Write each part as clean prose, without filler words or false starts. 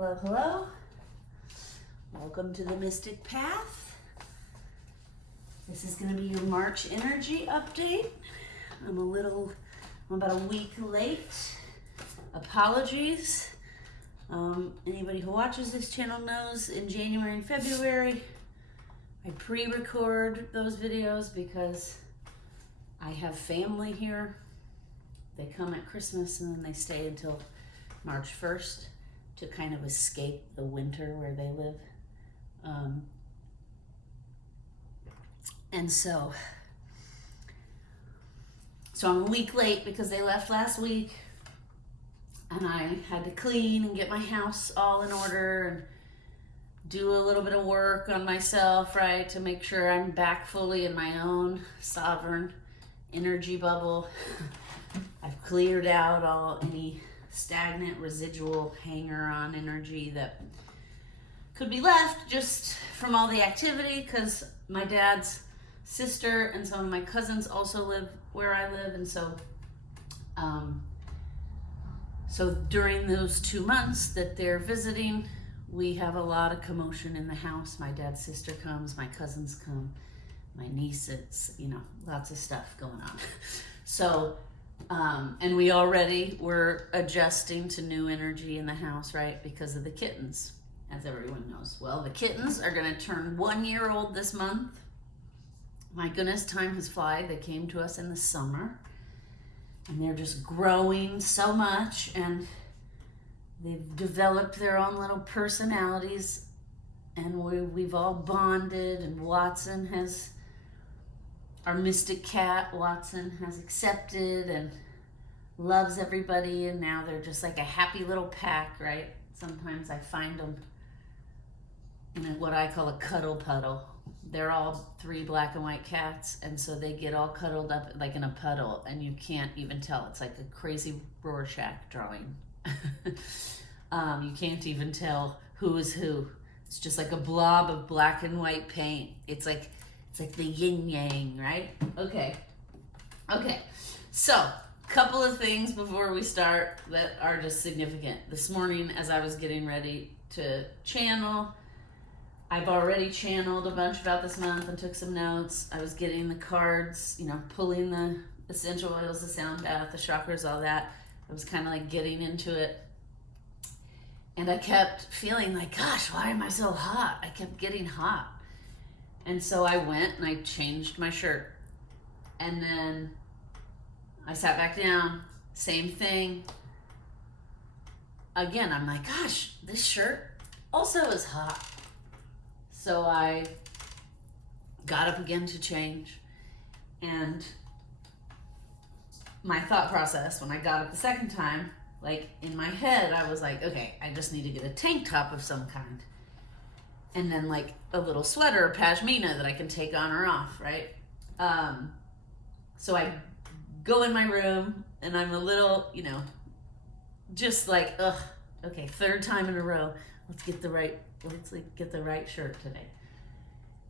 Hello, hello. Welcome to the Mystic Path. This is going to be your March energy update. I'm about a week late. Apologies. Anybody who watches this channel knows in January and February, I pre-record those videos because I have family here. They come at Christmas and then they stay until March 1st to kind of escape the winter where they live. And so I'm a week late because they left last week and I had to clean and get my house all in order and do a little bit of work on myself, right, to make sure I'm back fully in my own sovereign energy bubble. I've cleared out any stagnant residual hanger-on energy that could be left just from all the activity, because my dad's sister and some of my cousins also live where I live, and so during those 2 months that they're visiting, we have a lot of commotion in the house. My dad's sister comes, my cousins come, my nieces, lots of stuff going on. So and we already were adjusting to new energy in the house, right? Because of the kittens, as everyone knows. Well, the kittens are going to turn 1 year old this month. My goodness, time has flied. They came to us in the summer and they're just growing so much and they've developed their own little personalities and we've all bonded, and our mystic cat, Watson, has accepted and loves everybody, and now they're just like a happy little pack, right? Sometimes I find them in what I call a cuddle puddle. They're all 3 black and white cats, and so they get all cuddled up like in a puddle, and you can't even tell. It's like a crazy Rorschach drawing. You can't even tell who is who. It's just like a blob of black and white paint. It's like the yin yang, right? Okay. So, couple of things before we start that are just significant. This morning, as I was getting ready to channel, I've already channeled a bunch about this month and took some notes. I was getting the cards, pulling the essential oils, the sound bath, the chakras, all that. I was kind of like getting into it. And I kept feeling like, gosh, why am I so hot? I kept getting hot. And so I went and I changed my shirt. And then I sat back down, same thing. Again, I'm like, gosh, this shirt also is hot. So I got up again to change. And my thought process when I got up the second time, like in my head, I was like, okay, I just need to get a tank top of some kind. And then like a little sweater or pashmina that I can take on or off, right? So I go in my room and I'm a little, just like, okay, 3rd time in a row, let's get the right shirt today.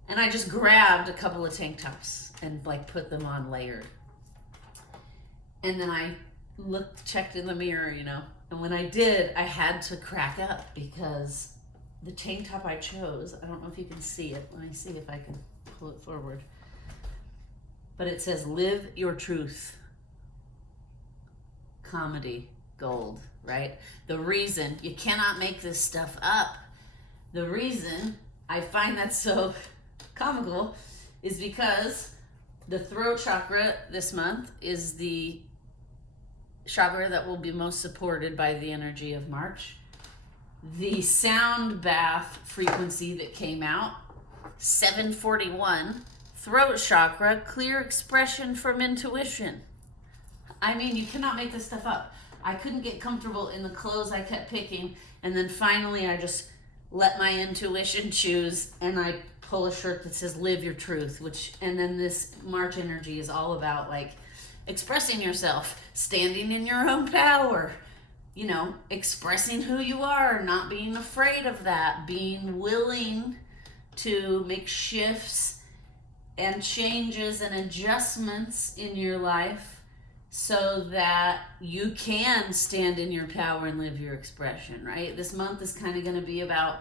And I just grabbed a couple of tank tops and like put them on layered. And then I checked in the mirror, and when I did, I had to crack up because the tank top I chose, I don't know if you can see it. Let me see if I can pull it forward. But it says, live your truth. Comedy gold, right? The reason, you cannot make this stuff up. The reason I find that so comical is because the throat chakra this month is the chakra that will be most supported by the energy of March. The sound bath frequency that came out, 741, throat chakra, clear expression from intuition. I mean, you cannot make this stuff up. I couldn't get comfortable in the clothes I kept picking, and then finally I just let my intuition choose, and I pull a shirt that says live your truth, and then this March energy is all about like expressing yourself, standing in your own power, expressing who you are, not being afraid of that, being willing to make shifts and changes and adjustments in your life so that you can stand in your power and live your expression, right? This month is kind of going to be about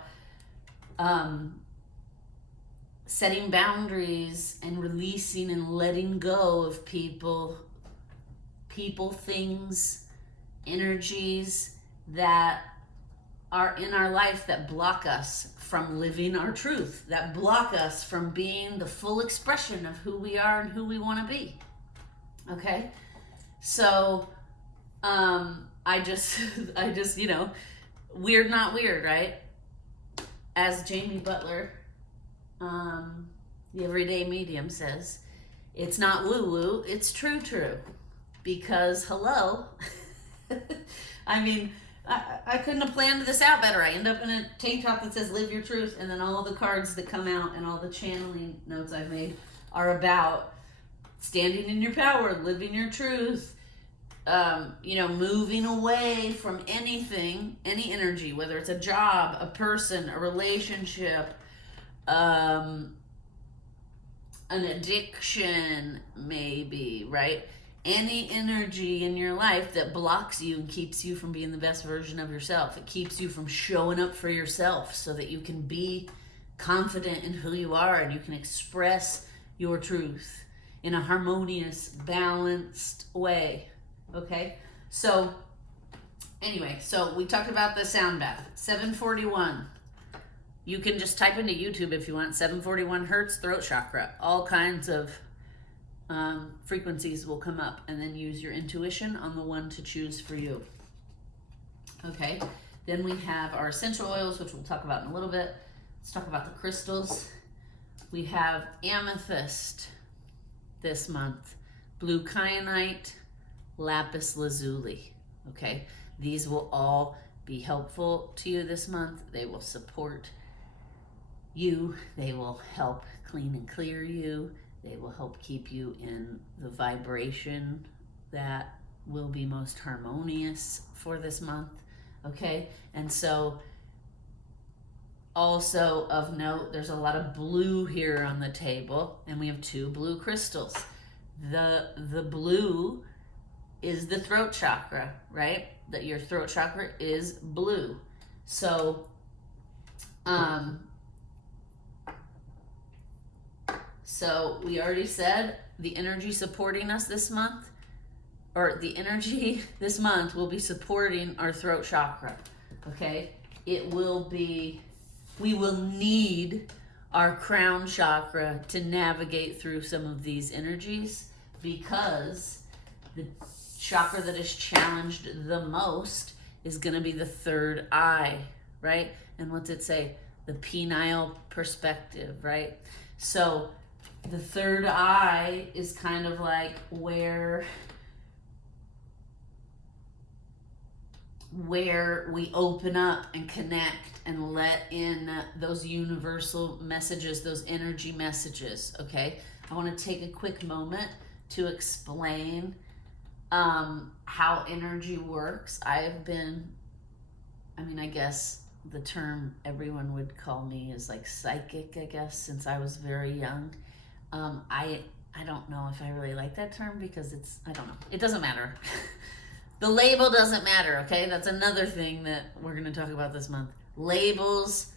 setting boundaries and releasing and letting go of people, things, energies that are in our life that block us from living our truth, that block us from being the full expression of who we are and who we want to be. Okay? So, I just, weird, not weird, right? As Jamie Butler, the everyday medium, says, it's not woo-woo, it's true. Because, hello, I mean, I couldn't have planned this out better. I end up in a tank top that says live your truth, and then all the cards that come out and all the channeling notes I've made are about standing in your power, living your truth, moving away from anything, any energy, whether it's a job, a person, a relationship, an addiction, maybe, right? Any energy in your life that blocks you and keeps you from being the best version of yourself. It keeps you from showing up for yourself so that you can be confident in who you are and you can express your truth in a harmonious, balanced way. Okay? So, anyway, so we talked about the sound bath. 741. You can just type into YouTube if you want. 741 hertz, throat chakra. All kinds of frequencies will come up, and then use your intuition on the one to choose for you. Okay, then we have our essential oils, which we'll talk about in a little bit. Let's talk about the crystals. We have amethyst this month, blue kyanite, lapis lazuli. Okay, these will all be helpful to you this month. They will support you. They will help clean and clear you. They will help keep you in the vibration that will be most harmonious for this month, okay? And so, also of note, there's a lot of blue here on the table, and we have 2 blue crystals. The blue is the throat chakra, right? That your throat chakra is blue. So, So we already said the energy supporting us this month, or the energy this month will be supporting our throat chakra, okay? We will need our crown chakra to navigate through some of these energies, because the chakra that is challenged the most is going to be the third eye, right? And what's it say? The penile perspective, right? So the third eye is kind of like where we open up and connect and let in those universal messages, those energy messages, okay? I want to take a quick moment to explain how energy works. I guess the term everyone would call me is like psychic, I guess, since I was very young. I don't know if I really like that term, because I don't know. It doesn't matter. The label doesn't matter, okay? That's another thing that we're going to talk about this month. Labels,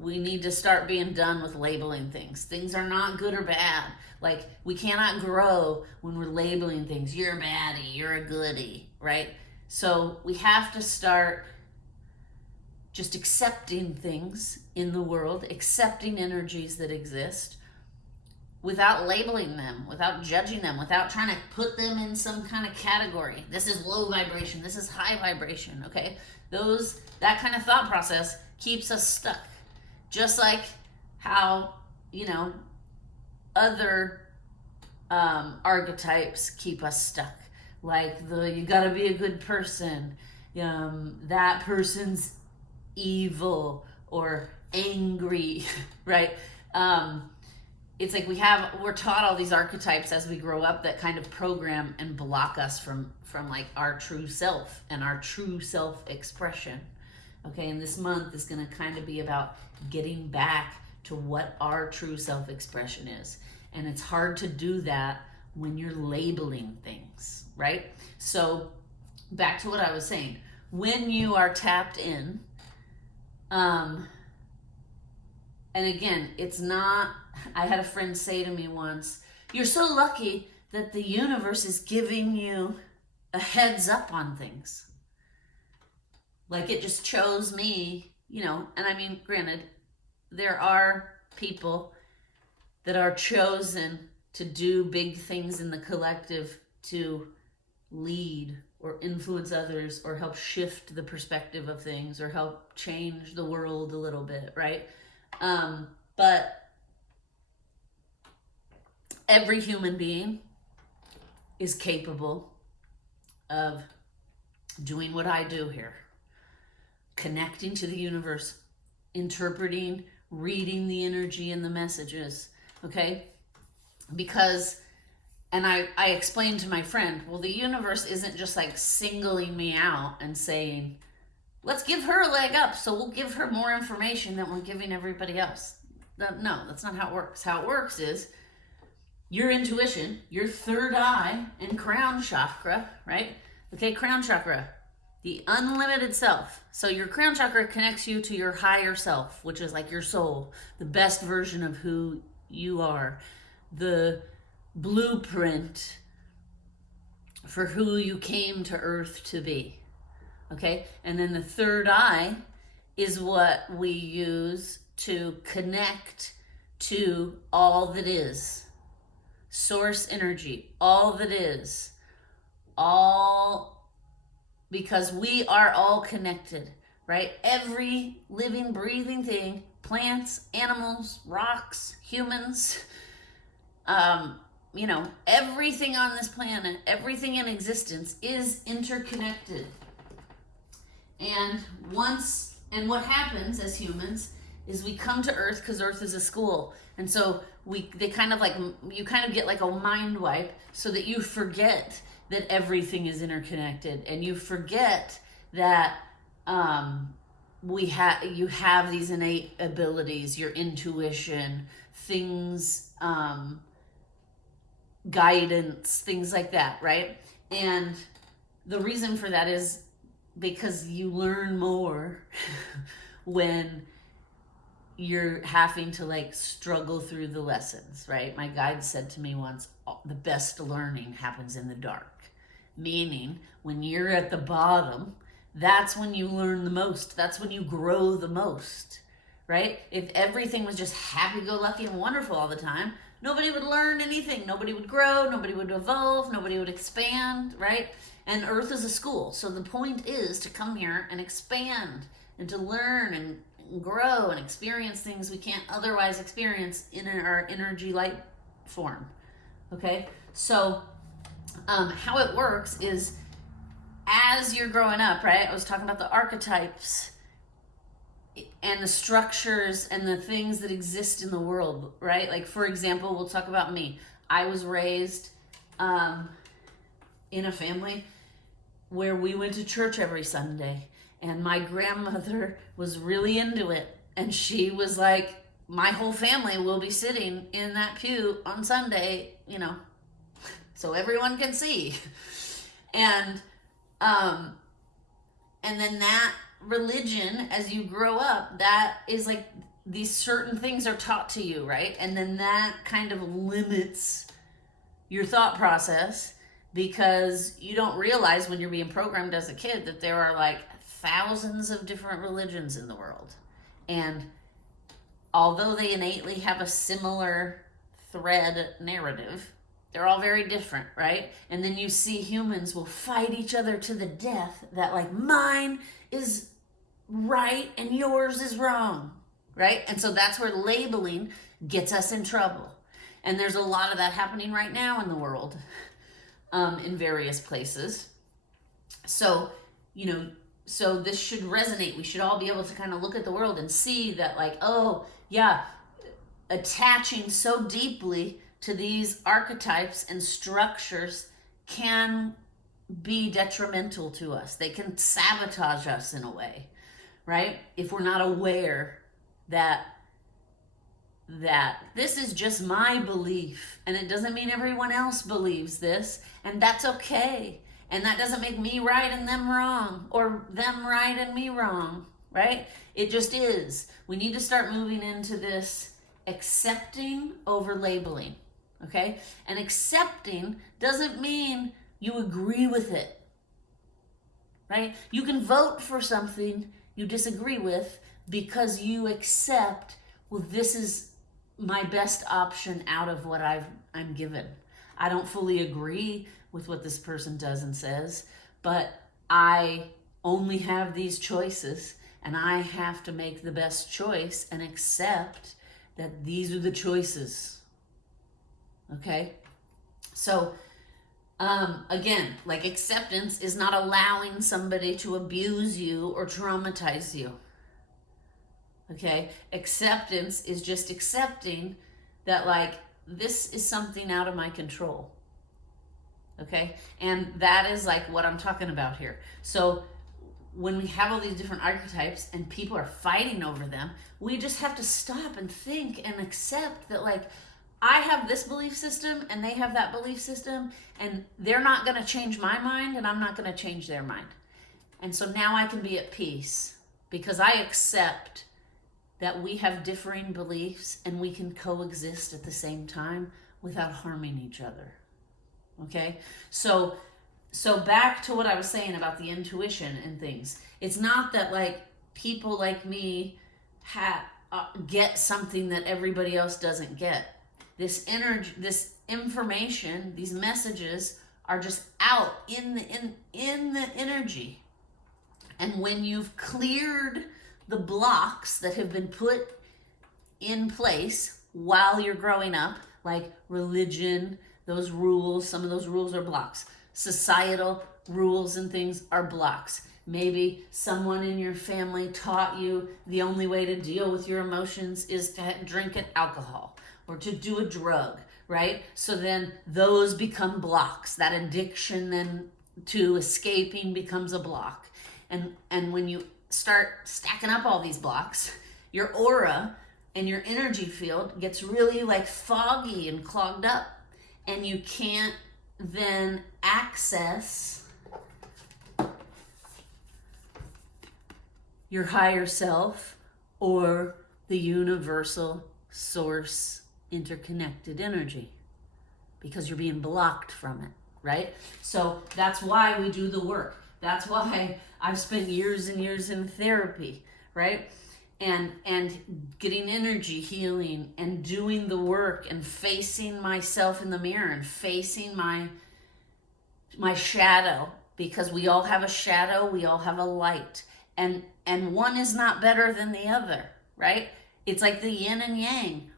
we need to start being done with labeling things. Things are not good or bad. Like, we cannot grow when we're labeling things. You're a baddie, you're a goodie, right? So we have to start just accepting things in the world, accepting energies that exist, without labeling them, without judging them, without trying to put them in some kind of category. This is low vibration, this is high vibration, okay? That kind of thought process keeps us stuck. Just like how, other archetypes keep us stuck. Like you gotta be a good person, that person's evil or angry, right? It's like we're taught all these archetypes as we grow up that kind of program and block us from like our true self and our true self expression. Okay, and this month is going to kind of be about getting back to what our true self expression is. And it's hard to do that when you're labeling things, right? So back to what I was saying. When you are tapped in, and again, it's not, I had a friend say to me once, you're so lucky that the universe is giving you a heads up on things. Like it just chose me, you know, and I mean, granted, there are people that are chosen to do big things in the collective to lead or influence others or help shift the perspective of things or help change the world a little bit, right? But every human being is capable of doing what I do here, connecting to the universe, interpreting, reading the energy and the messages, okay? Because, and I explained to my friend, well, the universe isn't just like singling me out and saying, let's give her a leg up, so we'll give her more information than we're giving everybody else. No, that's not how it works. How it works is your intuition, your third eye and crown chakra, right? Okay, crown chakra, the unlimited self. So your crown chakra connects you to your higher self, which is like your soul, the best version of who you are, the blueprint for who you came to earth to be. Okay, and then the third eye is what we use to connect to all that is. Source energy, all that is. All, because we are all connected, right? Every living, breathing thing, plants, animals, rocks, humans, you know, everything on this planet, everything in existence is interconnected. And what happens as humans is we come to Earth because Earth is a school. And so you kind of get like a mind wipe so that you forget that everything is interconnected, and you forget that you have these innate abilities, your intuition, things, guidance, things like that, right? And the reason for that is because you learn more when you're having to like struggle through the lessons, right? My guide said to me once, the best learning happens in the dark. Meaning, when you're at the bottom, that's when you learn the most. That's when you grow the most, right? If everything was just happy-go-lucky and wonderful all the time, nobody would learn anything. Nobody would grow. Nobody would evolve. Nobody would expand, right? And Earth is a school. So the point is to come here and expand and to learn and grow and experience things we can't otherwise experience in our energy light form, okay? So how it works is as you're growing up, right? I was talking about the archetypes and the structures and the things that exist in the world, right? Like, for example, we'll talk about me. I was raised in a family where we went to church every Sunday, and my grandmother was really into it, and she was like, my whole family will be sitting in that pew on Sunday, you know, so everyone can see. And then that religion, as you grow up, that is like these certain things are taught to you, right? And then that kind of limits your thought process, because you don't realize when you're being programmed as a kid that there are like thousands of different religions in the world. And although they innately have a similar thread narrative, they're all very different, right? And then you see humans will fight each other to the death, that like mine is right and yours is wrong, right? And so that's where labeling gets us in trouble. And there's a lot of that happening right now in the world, in various places. So, you know, so this should resonate. We should all be able to kind of look at the world and see that, like, oh, yeah, attaching so deeply to these archetypes and structures can be detrimental to us. They can sabotage us in a way, right? If we're not aware that that this is just my belief, and it doesn't mean everyone else believes this, and that's okay. And that doesn't make me right and them wrong, or them right and me wrong, right? It just is. We need to start moving into this accepting over labeling, okay? And accepting doesn't mean you agree with it, right? You can vote for something you disagree with because you accept, well, this is my best option out of what I'm given. I don't fully agree with what this person does and says, but I only have these choices, and I have to make the best choice and accept that these are the choices. Okay? So, again, like, acceptance is not allowing somebody to abuse you or traumatize you. Okay? Acceptance is just accepting that, like, this is something out of my control. Okay? And that is like what I'm talking about here. So when we have all these different archetypes and people are fighting over them, we just have to stop and think and accept that, like, I have this belief system and they have that belief system, and they're not going to change my mind and I'm not going to change their mind. And so now I can be at peace because I accept that we have differing beliefs and we can coexist at the same time without harming each other. Okay? So back to what I was saying about the intuition and things. It's not that, like, people like me get something that everybody else doesn't get. This energy, this information, these messages are just out in the energy. And when you've cleared the blocks that have been put in place while you're growing up, like religion, those rules, some of those rules are blocks. Societal rules and things are blocks. Maybe someone in your family taught you the only way to deal with your emotions is to drink alcohol or to do a drug, right? So then those become blocks. That addiction then to escaping becomes a block. And when you start stacking up all these blocks, your aura and your energy field gets really, like, foggy and clogged up, and you can't then access your higher self or the universal source interconnected energy because you're being blocked from it, right? So that's why we do the work. That's why I've spent years and years in therapy, right? And getting energy healing and doing the work and facing myself in the mirror and facing my shadow, because we all have a shadow, we all have a light, and one is not better than the other, right? It's like the yin and yang.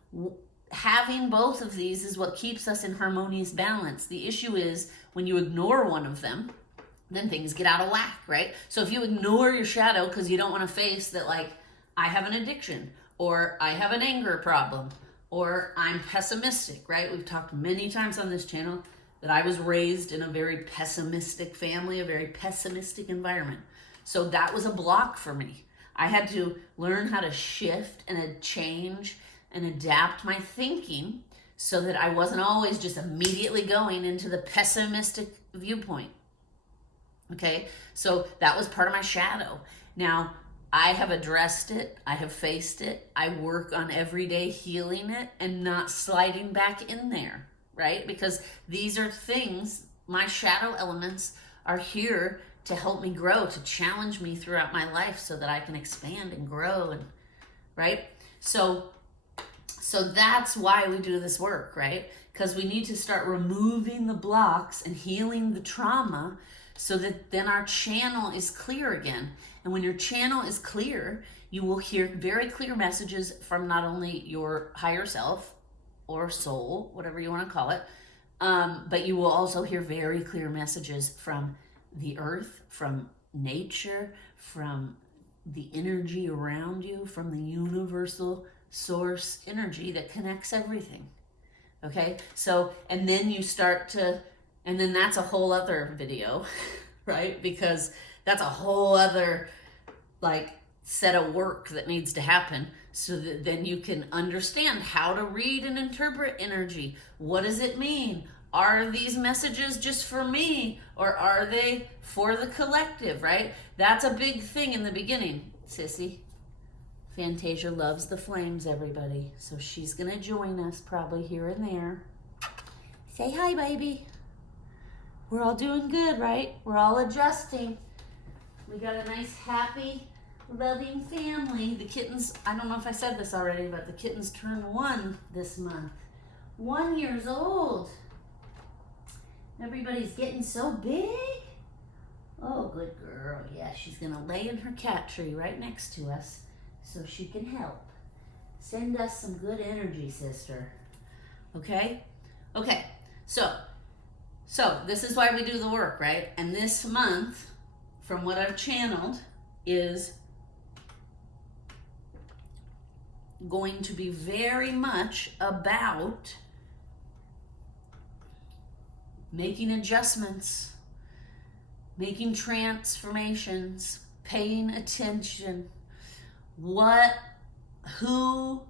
Having both of these is what keeps us in harmonious balance. The issue is when you ignore one of them, then things get out of whack, right? So if you ignore your shadow because you don't want to face that, like, I have an addiction, or I have an anger problem, or I'm pessimistic, right? We've talked many times on this channel that I was raised in a very pessimistic family, a very pessimistic environment. So that was a block for me. I had to learn how to shift and change and adapt my thinking so that I wasn't always just immediately going into the pessimistic viewpoint. Okay, so that was part of my shadow. Now, I have addressed it, I have faced it, I work on every day healing it and not sliding back in there, right? Because these are things, my shadow elements are here to help me grow, to challenge me throughout my life so that I can expand and grow, and right? So that's why we do this work, right? Because we need to start removing the blocks and healing the trauma so that then our channel is clear again. And when your channel is clear, you will hear very clear messages from not only your higher self or soul, whatever you want to call it, but you will also hear very clear messages from the earth, from nature, from the energy around you, from the universal source energy that connects everything. Okay? So, and then you start to, and then that's a whole other video, right? Because that's a whole other, like, set of work that needs to happen so that then you can understand how to read and interpret energy. What does it mean? Are these messages just for me, or are they for the collective, right? That's a big thing in the beginning, Sissy. Fantasia loves the flames, everybody. So she's going to join us probably here and there. Say hi, baby. We're all doing good, right? We're all adjusting. We got a nice, happy, loving family. The kittens, I don't know if I said this already, but the kittens turned 1 this month. 1 year old. Everybody's getting so big. Oh, good girl. Yeah, she's going to lay in her cat tree right next to us so she can help. Send us some good energy, sister. Okay? Okay. So this is why we do the work, right? And this month, from what I've channeled, is going to be very much about making adjustments, making transformations, paying attention. Who,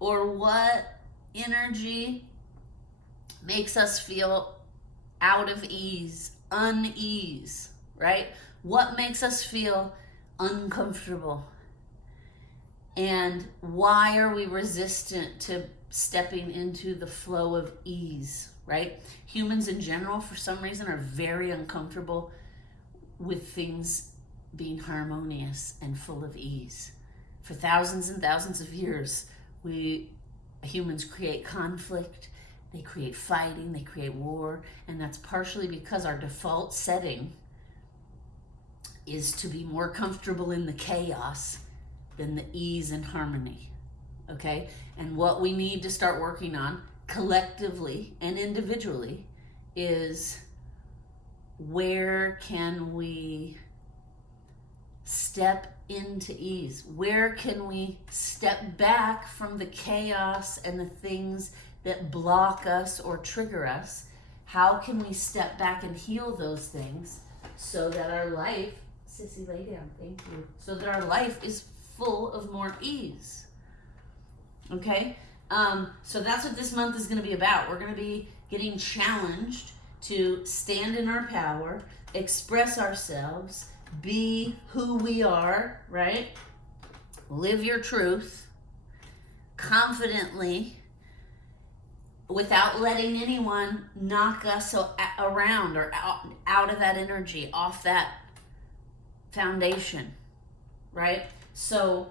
or what energy makes us feel out of ease, unease, right? What makes us feel uncomfortable? And why are we resistant to stepping into the flow of ease, right? Humans in general, for some reason, are very uncomfortable with things being harmonious and full of ease. For thousands and thousands of years, humans create conflict, they create fighting, they create war, and that's partially because our default setting is to be more comfortable in the chaos than the ease and harmony, okay? And what we need to start working on collectively and individually is, where can we step into ease? Where can we step back from the chaos and the things that block us or trigger us? How can we step back and heal those things so that our life, Sissy, lay down, thank you, so that our life is full of more ease? Okay? So that's what this month is going to be about. We're going to be getting challenged to stand in our power, express ourselves, be who we are, right? Live your truth confidently without letting anyone knock us around or out of that energy, off that foundation, right? So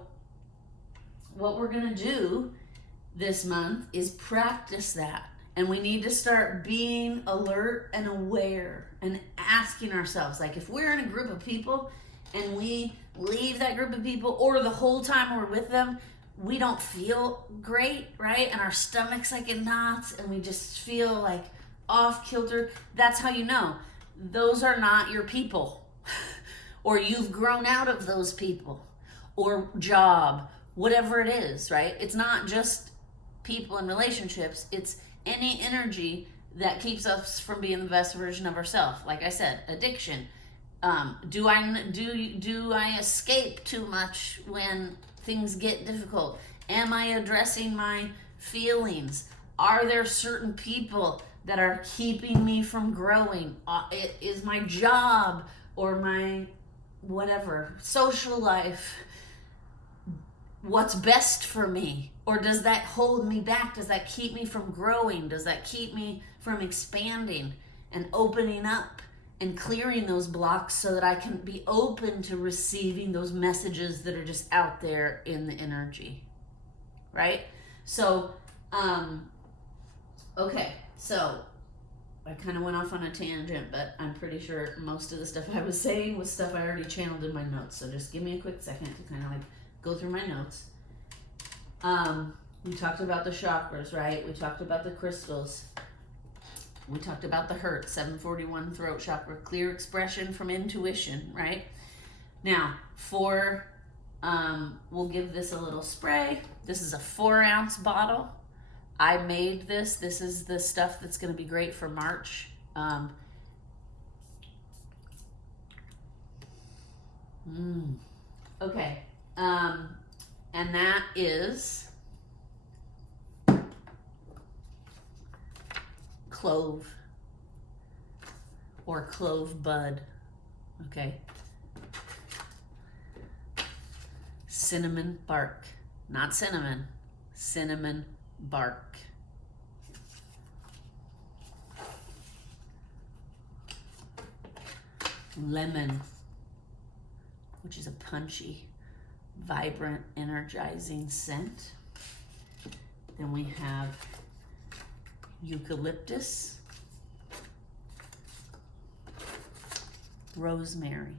what we're going to do this month is practice that. And we need to start being alert and aware and asking ourselves, like, if we're in a group of people and we leave that group of people, or the whole time we're with them, we don't feel great, right? And our stomach's like in knots and we just feel like off kilter. That's how you know those are not your people or you've grown out of those people or job, whatever it is, right? It's not just people and relationships. It's any energy that keeps us from being the best version of ourselves. Like I said, addiction. Do I escape too much when things get difficult? Am I addressing my feelings? Are there certain people that are keeping me from growing? Is my job or my whatever social life what's best for me? Or does that hold me back? Does that keep me from growing? Does that keep me from expanding and opening up and clearing those blocks so that I can be open to receiving those messages that are just out there in the energy, right? So, okay, so I kind of went off on a tangent, but I'm pretty sure most of the stuff I was saying was stuff I already channeled in my notes. So just give me a quick second to kind of like go through my notes. We talked about the chakras, right? We talked about the crystals. We talked about the hurt, 741 throat chakra, clear expression from intuition, right? Now, we'll give this a little spray. This is a 4-ounce bottle. I made this. This is the stuff that's going to be great for March. Okay. And that is clove or clove bud, okay? Cinnamon bark, not cinnamon, cinnamon bark. Lemon, which is a punchy, vibrant, energizing scent. Then we have eucalyptus, rosemary.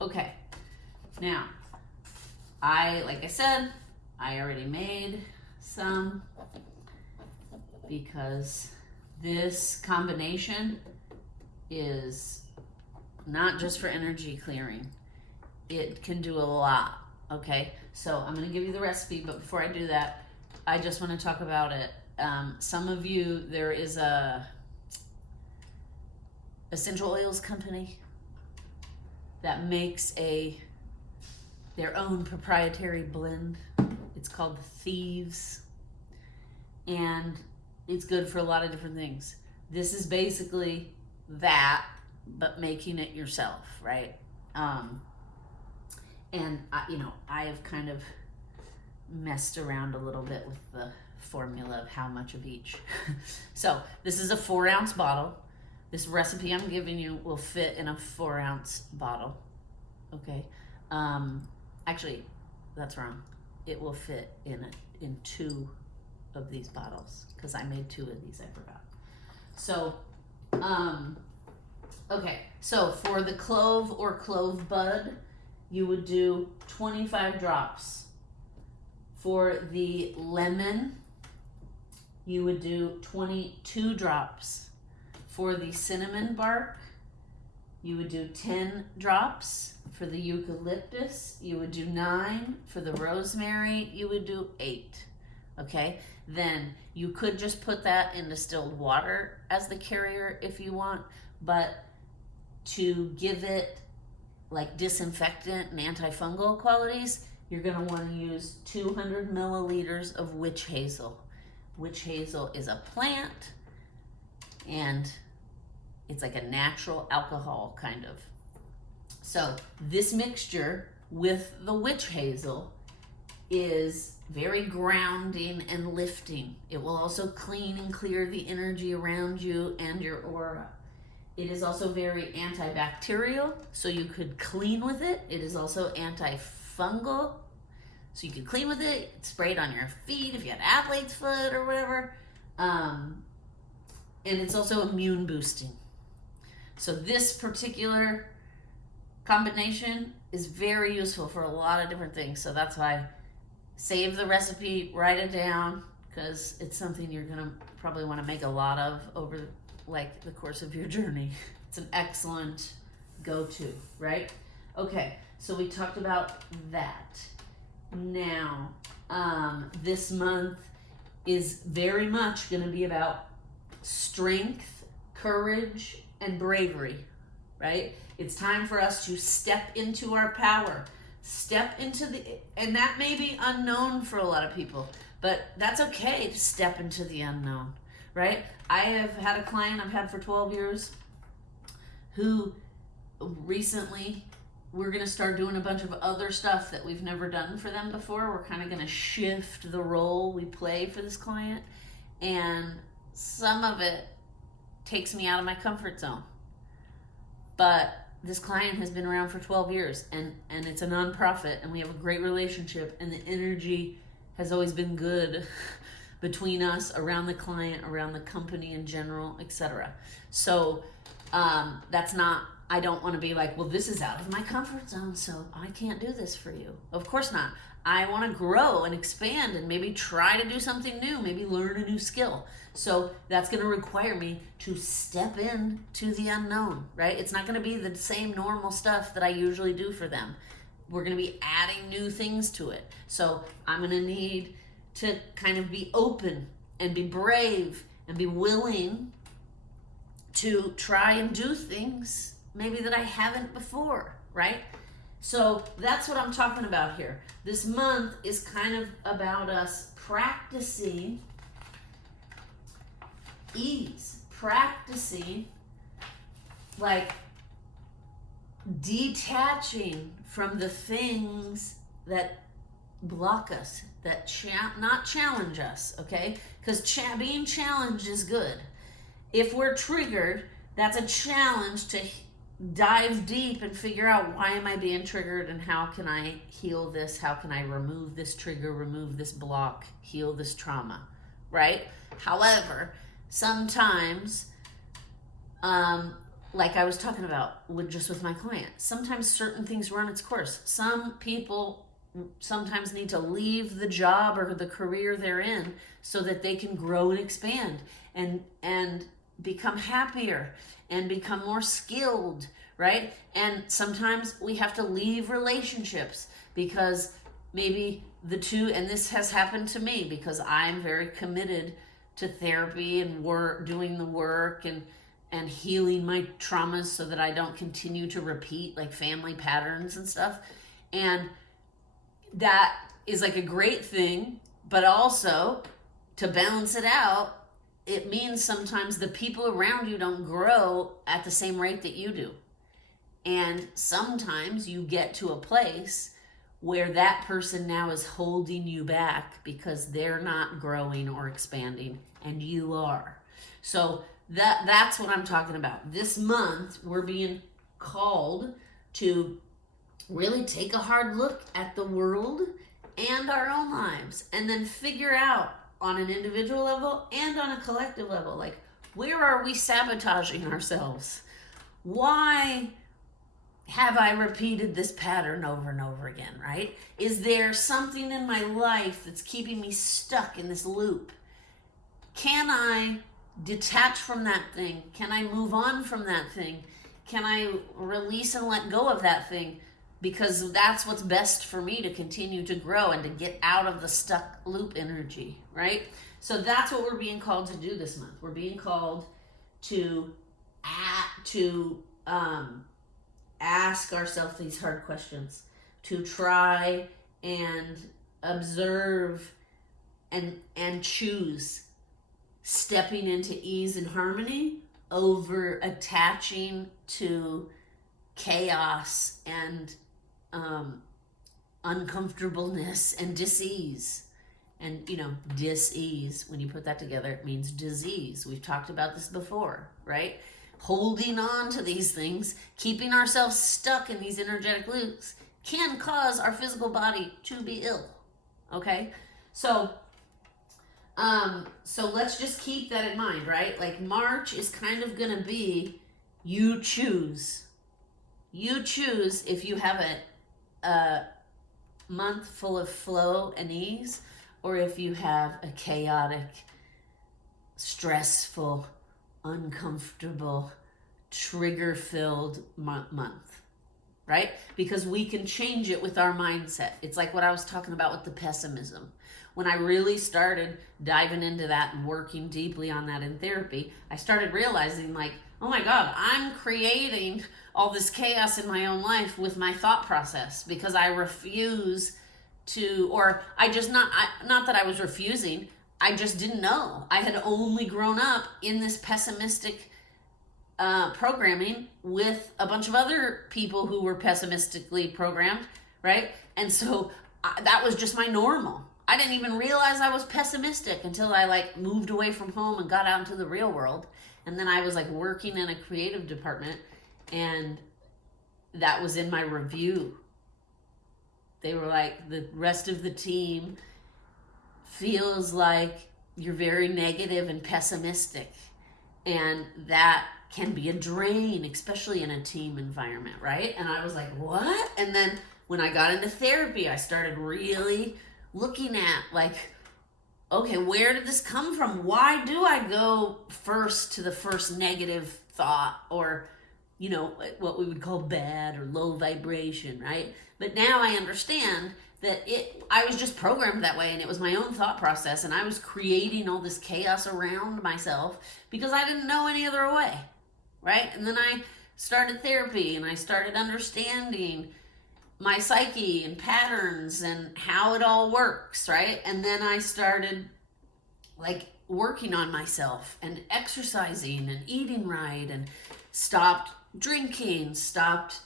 Okay, now, like I said, I already made some because this combination is not just for energy clearing. It can do a lot, okay? So I'm gonna give you the recipe, but before I do that, I just wanna talk about it. Some of you, there is a essential oils company that makes their own proprietary blend. It's called Thieves, and it's good for a lot of different things. This is basically that, but making it yourself, right? And I have kind of messed around a little bit with the formula of how much of each. So this is a 4-ounce bottle. This recipe I'm giving you will fit in a 4-ounce bottle, okay? Actually, that's wrong. It will fit in 2 of these bottles because I made 2 of these, I forgot. So, okay, so for the clove or clove bud, you would do 25 drops. For the lemon, you would do 22 drops. For the cinnamon bark, you would do 10 drops. For the eucalyptus, you would do 9. For the rosemary, you would do 8. Okay, then you could just put that in distilled water as the carrier if you want, but to give it like disinfectant and antifungal qualities, you're gonna wanna use 200 milliliters of witch hazel. Witch hazel is a plant, and it's like a natural alcohol kind of. So this mixture with the witch hazel is very grounding and lifting. It will also clean and clear the energy around you and your aura. It is also very antibacterial, so you could clean with it. It is also antifungal, so you could clean with it, spray it on your feet if you had athlete's foot or whatever. And it's also immune boosting. So this particular combination is very useful for a lot of different things. So that's why save the recipe, write it down, because it's something you're gonna probably want to make a lot of over like the course of your journey. It's an excellent go-to, right? Okay, so we talked about that. Now, this month is very much going to be about strength, courage, and bravery, right? It's time for us to step into our power, and that may be unknown for a lot of people, but that's okay to step into the unknown, right? I have had a client I've had for 12 years who recently, we're going to start doing a bunch of other stuff that we've never done for them before. We're kind of going to shift the role we play for this client, and some of it takes me out of my comfort zone. But this client has been around for 12 years, and it's a nonprofit, and we have a great relationship, and the energy has always been good between us, around the client, around the company in general, etc. So that's not, I don't want to be like, well, this is out of my comfort zone, so I can't do this for you. Of course not. I want to grow and expand and maybe try to do something new, maybe learn a new skill. So that's going to require me to step in to the unknown, right? It's not going to be the same normal stuff that I usually do for them. We're going to be adding new things to it. So I'm going to need to kind of be open and be brave and be willing to try and do things maybe that I haven't before, right? So that's what I'm talking about here. This month is kind of about us practicing ease, practicing like detaching from the things that block us, that not challenge us, okay? Because being challenged is good. If we're triggered, that's a challenge to dive deep and figure out, why am I being triggered and how can I heal this? How can I remove this trigger, remove this block, heal this trauma, right? However, sometimes, like I was talking about with my client, sometimes certain things run its course. Some people sometimes need to leave the job or the career they're in so that they can grow and expand and become happier and become more skilled, right? And sometimes we have to leave relationships because maybe the two, and this has happened to me because I'm very committed to therapy and doing the work and healing my traumas so that I don't continue to repeat like family patterns and stuff. And that is like a great thing, but also to balance it out, it means sometimes the people around you don't grow at the same rate that you do. And sometimes you get to a place where that person now is holding you back because they're not growing or expanding and you are. So that's what I'm talking about. This month, we're being called to really take a hard look at the world and our own lives and then figure out on an individual level and on a collective level, like, where are we sabotaging ourselves? Why have I repeated this pattern over and over again, right? Is there something in my life that's keeping me stuck in this loop? Can I detach from that thing? Can I move on from that thing? Can I release and let go of that thing? Because that's what's best for me to continue to grow and to get out of the stuck loop energy, right? So that's what we're being called to do this month. We're being called to ask ourselves these hard questions, to try and observe and choose stepping into ease and harmony over attaching to chaos and uncomfortableness and dis-ease. And dis-ease, when you put that together, it means disease. We've talked about this before, right? Holding on to these things, keeping ourselves stuck in these energetic loops can cause our physical body to be ill, okay? So let's just keep that in mind, right? Like, March is kind of gonna be, you choose if you have a month full of flow and ease, or if you have a chaotic, stressful, uncomfortable, trigger-filled month, right? Because we can change it with our mindset. It's like what I was talking about with the pessimism. When I really started diving into that and working deeply on that in therapy, I started realizing, like, oh my God, I'm creating all this chaos in my own life with my thought process because I refuse to, or not that I was refusing, I just didn't know. I had only grown up in this pessimistic programming with a bunch of other people who were pessimistically programmed, right? And so that was just my normal. I didn't even realize I was pessimistic until I moved away from home and got out into the real world. And then I was working in a creative department, and that was in my review. They were like, the rest of the team feels like you're very negative and pessimistic. And that can be a drain, especially in a team environment, right? And I was like, what? And then when I got into therapy, I started really looking at okay, where did this come from? Why do I go first to the first negative thought, or what we would call bad or low vibration, right? But now I understand that I was just programmed that way, and it was my own thought process, and I was creating all this chaos around myself because I didn't know any other way, right? And then I started therapy, and I started understanding my psyche and patterns and how it all works, right? And then I started like working on myself and exercising and eating right, and stopped drinking, stopped,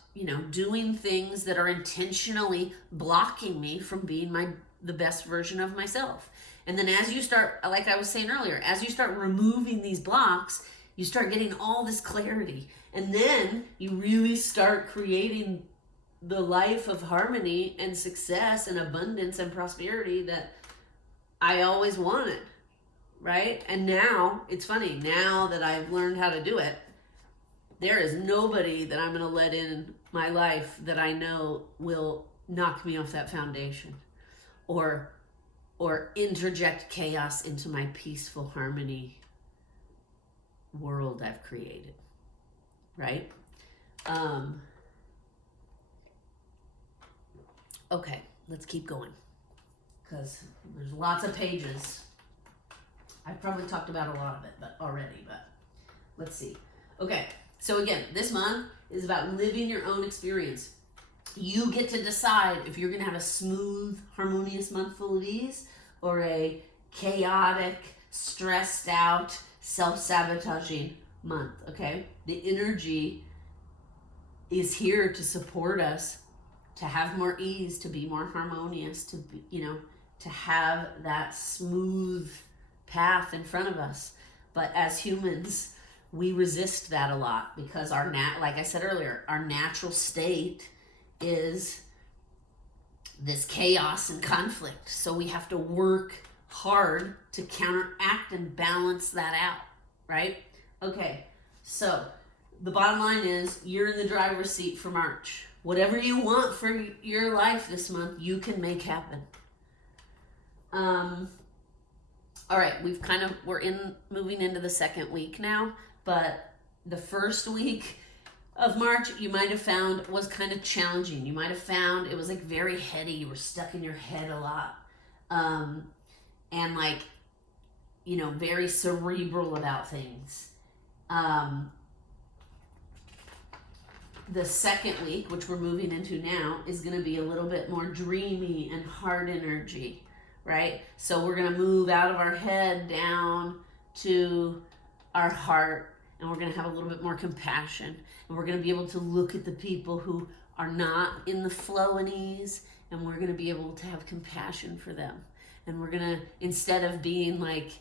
doing things that are intentionally blocking me from being the best version of myself. And then as you start, like I was saying earlier, as you start removing these blocks, you start getting all this clarity. And then you really start creating the life of harmony and success and abundance and prosperity that I always wanted, right? And now, it's funny, now that I've learned how to do it, there is nobody that I'm going to let in my life that I know will knock me off that foundation or interject chaos into my peaceful harmony world I've created, right? Okay, let's keep going, because there's lots of pages. I've probably talked about a lot of it already, but let's see. Okay, so again, this month is about living your own experience. You get to decide if you're going to have a smooth, harmonious month full of ease, or a chaotic, stressed out, self-sabotaging month, okay? The energy is here to support us to have more ease, to be more harmonious, to be, to have that smooth path in front of us. But as humans, we resist that a lot because like I said earlier, our natural state is this chaos and conflict. So we have to work hard to counteract and balance that out, right? Okay, so the bottom line is you're in the driver's seat for March. Whatever you want for your life this month, you can make happen. All right, we're moving into the second week now, but the first week of March, you might have found was kind of challenging. You might have found it was like very heady. You were stuck in your head a lot. And like, very cerebral about things. The second week, which we're moving into now, is going to be a little bit more dreamy and heart energy, right? So we're going to move out of our head down to our heart, and we're going to have a little bit more compassion, and we're going to be able to look at the people who are not in the flow and ease, and we're going to be able to have compassion for them. And we're going to, instead of being like,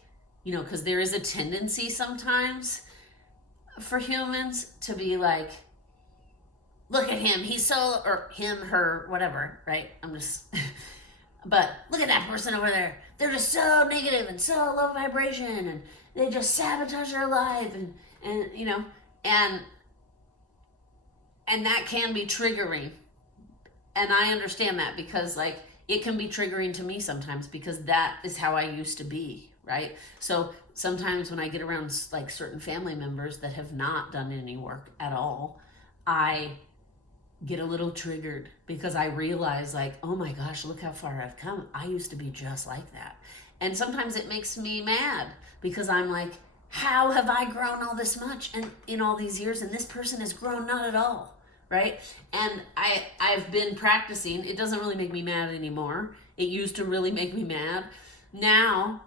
because there is a tendency sometimes for humans to be like, look at him, he's so, or him, her, whatever, right? But look at that person over there. They're just so negative and so low vibration, and they just sabotage their life, and that can be triggering. And I understand that because like it can be triggering to me sometimes because that is how I used to be, right? So sometimes when I get around like certain family members that have not done any work at all, I get a little triggered because I realize like, oh my gosh, look how far I've come. I used to be just like that. And sometimes it makes me mad because I'm like, how have I grown all this much and in all these years, and this person has grown not at all, right? And I've been practicing. It doesn't really make me mad anymore. It used to really make me mad. Now,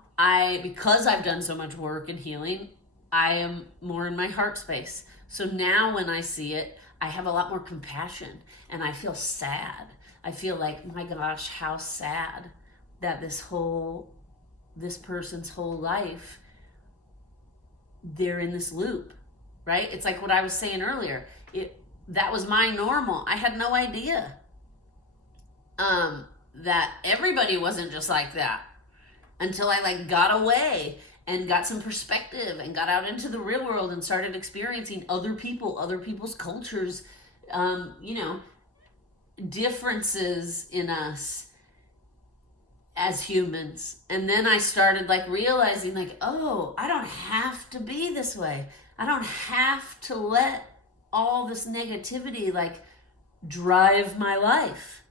because I've done so much work and healing, I am more in my heart space. So now when I see it, I have a lot more compassion, and I feel sad. I feel like, my gosh, how sad that this person's whole life, they're in this loop, right? It's like what I was saying earlier. That was my normal. I had no idea that everybody wasn't just like that until I like got away and got some perspective and got out into the real world and started experiencing other people's cultures, differences in us as humans. And then I started like realizing like, oh, I don't have to be this way. I don't have to let all this negativity like drive my life.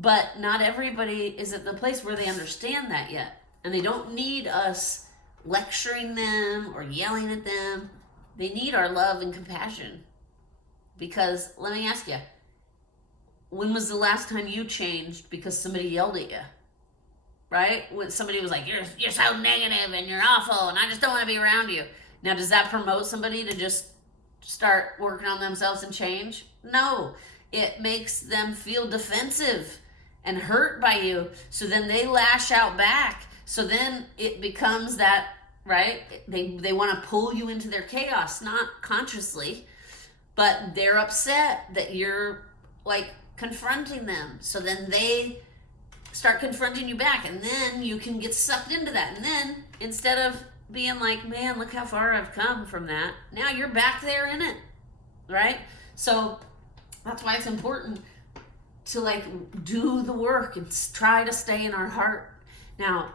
But not everybody is at the place where they understand that yet. And they don't need us lecturing them or yelling at them. They need our love and compassion. Because let me ask you, when was the last time you changed because somebody yelled at you? Right? When somebody was like, you're so negative and you're awful and I just don't want to be around you. Now, does that promote somebody to just start working on themselves and change? No. It makes them feel defensive and hurt by you. So then they lash out back. So then it becomes that, right? They want to pull you into their chaos, not consciously, but they're upset that you're like confronting them. So then they start confronting you back, and then you can get sucked into that. And then instead of being like, man, look how far I've come from that, now you're back there in it, right? So that's why it's important to like do the work and try to stay in our heart. Now,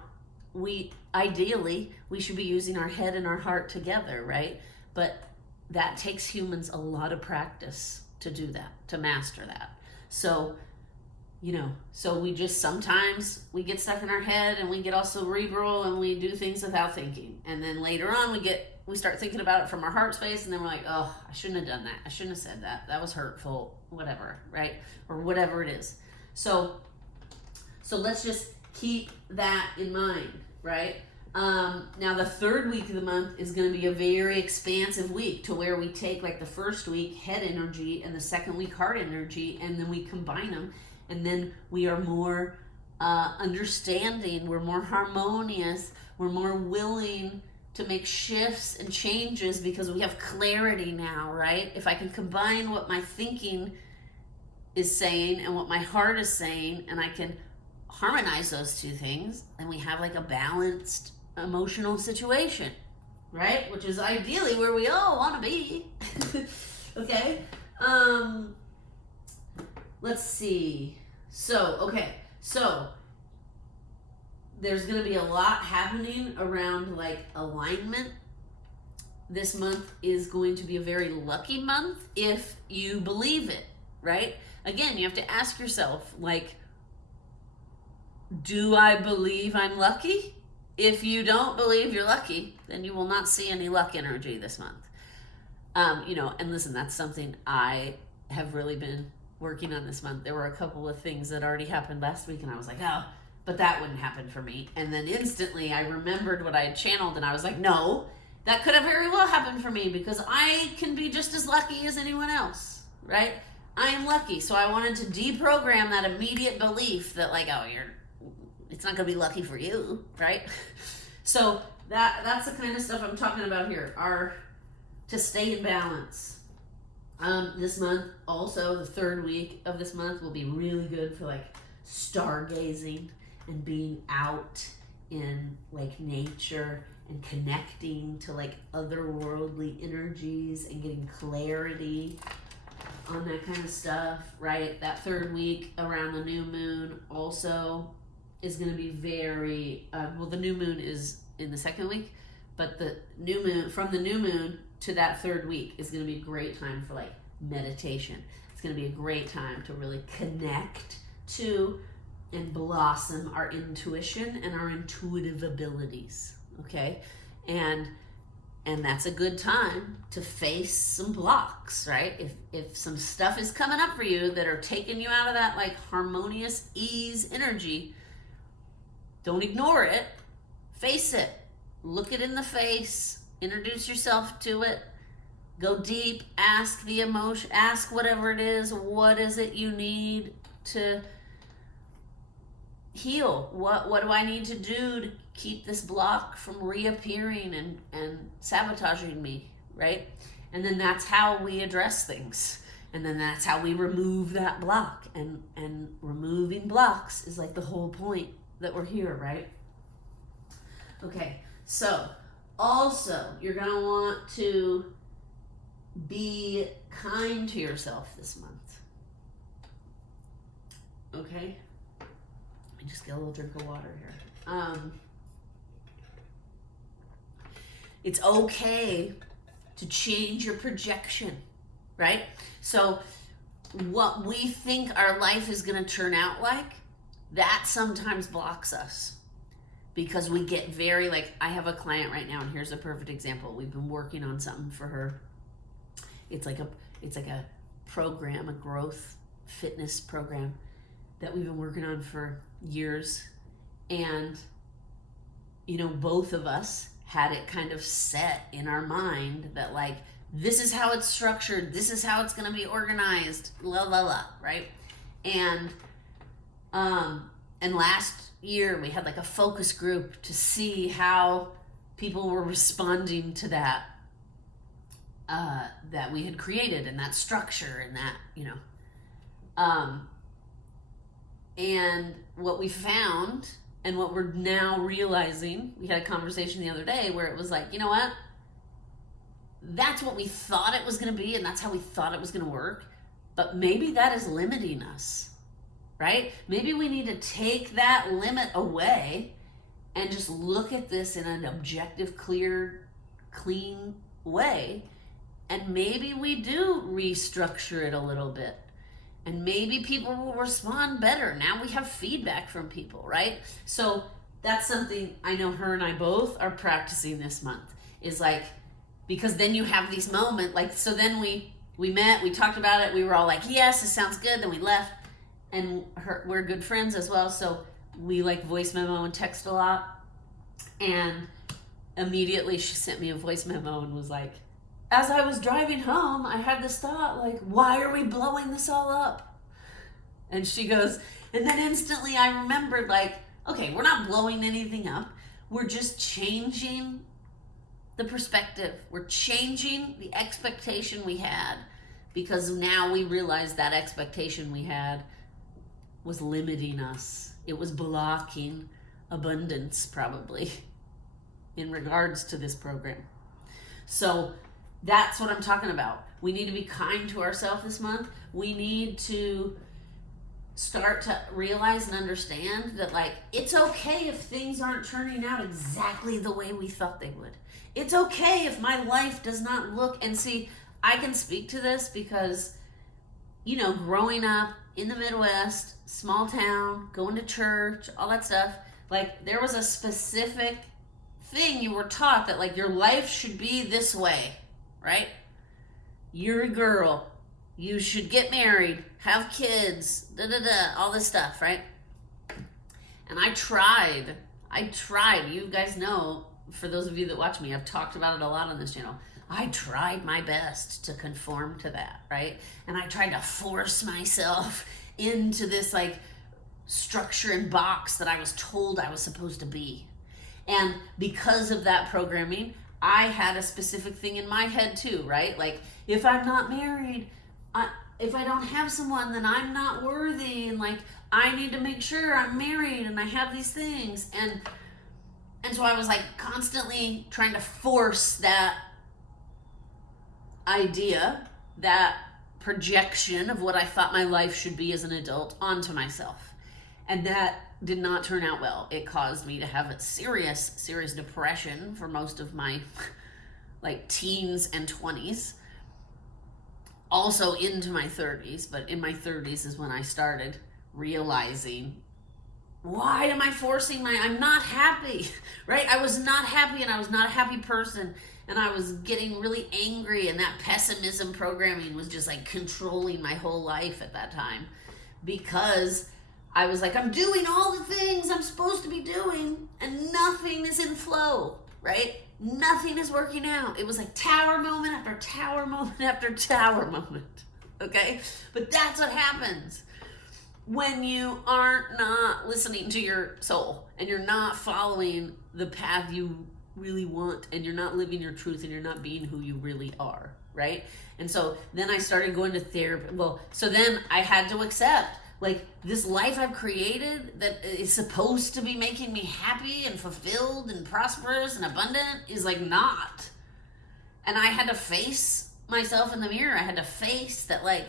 ideally we should be using our head and our heart together, right? But that takes humans a lot of practice to do that, to master that. So so we just, sometimes we get stuck in our head and we get all cerebral and we do things without thinking. And then later on we start thinking about it from our heart space, and then we're like, oh, I shouldn't have done that. I shouldn't have said that. That was hurtful, whatever, right? Or whatever it is. So let's just keep that in mind, right? Now the third week of the month is going to be a very expansive week, to where we take like the first week head energy and the second week heart energy, and then we combine them. And then we are more understanding, we're more harmonious, we're more willing to make shifts and changes because we have clarity now, right? If I can combine what my thinking is saying and what my heart is saying, and I can harmonize those two things, then we have like a balanced emotional situation, right? Which is ideally where we all want to be. Okay? Let's see. So there's going to be a lot happening around like alignment. This month is going to be a very lucky month if you believe it, right? Again, you have to ask yourself, like, do I believe I'm lucky? If you don't believe you're lucky, then you will not see any luck energy this month. And listen, that's something I have really been working on this month. There were a couple of things that already happened last week, and I was like, oh, but that wouldn't happen for me. And then instantly I remembered what I had channeled, and I was like, no, that could have very well happened for me, because I can be just as lucky as anyone else, right? I am lucky. So I wanted to deprogram that immediate belief that like, oh, it's not going to be lucky for you, right? So that's the kind of stuff I'm talking about here, to stay in balance. This month, also, the third week of this month will be really good for like stargazing and being out in like nature and connecting to like otherworldly energies and getting clarity on that kind of stuff, right? That third week around the new moon also is going to be very, the new moon is in the second week, but the new moon, from the new moon to that third week, is going to be a great time for like meditation. It's going to be a great time to really connect to and blossom our intuition and our intuitive abilities, okay? And that's a good time to face some blocks, right? If some stuff is coming up for you that are taking you out of that like harmonious ease energy, don't ignore it. Face it. Look it in the face. Introduce yourself to it. Go deep. Ask the emotion. Ask whatever it is. What is it you need to heal? What do I need to do to keep this block from reappearing and sabotaging me, right? And then that's how we address things. And then that's how we remove that block. And removing blocks is like the whole point that we're here, right? Okay, so also you're going to want to be kind to yourself this month. Okay? Let me just get a little drink of water here. It's okay to change your projection, right? So what we think our life is going to turn out like, that sometimes blocks us, because we get very like, I have a client right now, and here's a perfect example. We've been working on something for her. It's like a program, a growth fitness program that we've been working on for years. And, both of us had it kind of set in our mind that like, this is how it's structured, this is how it's going to be organized, la la la, right? And last year we had like a focus group to see how people were responding to that that we had created, and that structure, and that, and what we found, and what we're now realizing, we had a conversation the other day where it was like, you know what? That's what we thought it was going to be, and that's how we thought it was going to work. But maybe that is limiting us, right? Maybe we need to take that limit away and just look at this in an objective, clear, clean way. And maybe we do restructure it a little bit. And maybe people will respond better. Now we have feedback from people, right? So that's something I know her and I both are practicing this month, is like, because then you have these moments, like, so then we met, we talked about it, we were all like, yes, it sounds good, then we left, and we're good friends as well, so we like voice memo and text a lot, and immediately she sent me a voice memo and was like, as I was driving home, I had this thought, like, why are we blowing this all up? And she goes, and then instantly I remembered, like, okay, we're not blowing anything up, we're just changing the perspective. We're changing the expectation we had, because now we realize that expectation we had was limiting us. It was blocking abundance, probably, in regards to this program. So that's what I'm talking about. We need to be kind to ourselves this month. We need to start to realize and understand that, like, it's okay if things aren't turning out exactly the way we thought they would. It's okay if my life does not look, and see, I can speak to this because, growing up in the Midwest, small town, going to church, all that stuff, like, there was a specific thing you were taught that, like, your life should be this way, right? You're a girl. You should get married, have kids, all this stuff, right? And I tried. You guys know, for those of you that watch me, I've talked about it a lot on this channel. I tried my best to conform to that, right? And I tried to force myself into this, like, structure and box that I was told I was supposed to be. And because of that programming, I had a specific thing in my head too, right? Like, if I'm not married, if I don't have someone, then I'm not worthy, and like, I need to make sure I'm married and I have these things. And so I was like constantly trying to force that idea, that projection of what I thought my life should be as an adult onto myself. And that did not turn out well. It caused me to have a serious depression for most of my like teens and 20s. Also into my 30s, but in my 30s is when I started realizing, why am I forcing I'm not happy, right? I was not happy, and I was not a happy person, and I was getting really angry, and that pessimism programming was just like controlling my whole life at that time, because I was like, I'm doing all the things I'm supposed to be doing, and nothing is in flow, right? Nothing is working out. It was like tower moment after tower moment after tower moment, okay? But that's what happens when you aren't not listening to your soul, and you're not following the path you really want, and you're not living your truth, and you're not being who you really are, right? And so then I started going to therapy. Well, so then I had to accept, like, this life I've created that is supposed to be making me happy and fulfilled and prosperous and abundant is like not. And I had to face myself in the mirror. I had to face that, like,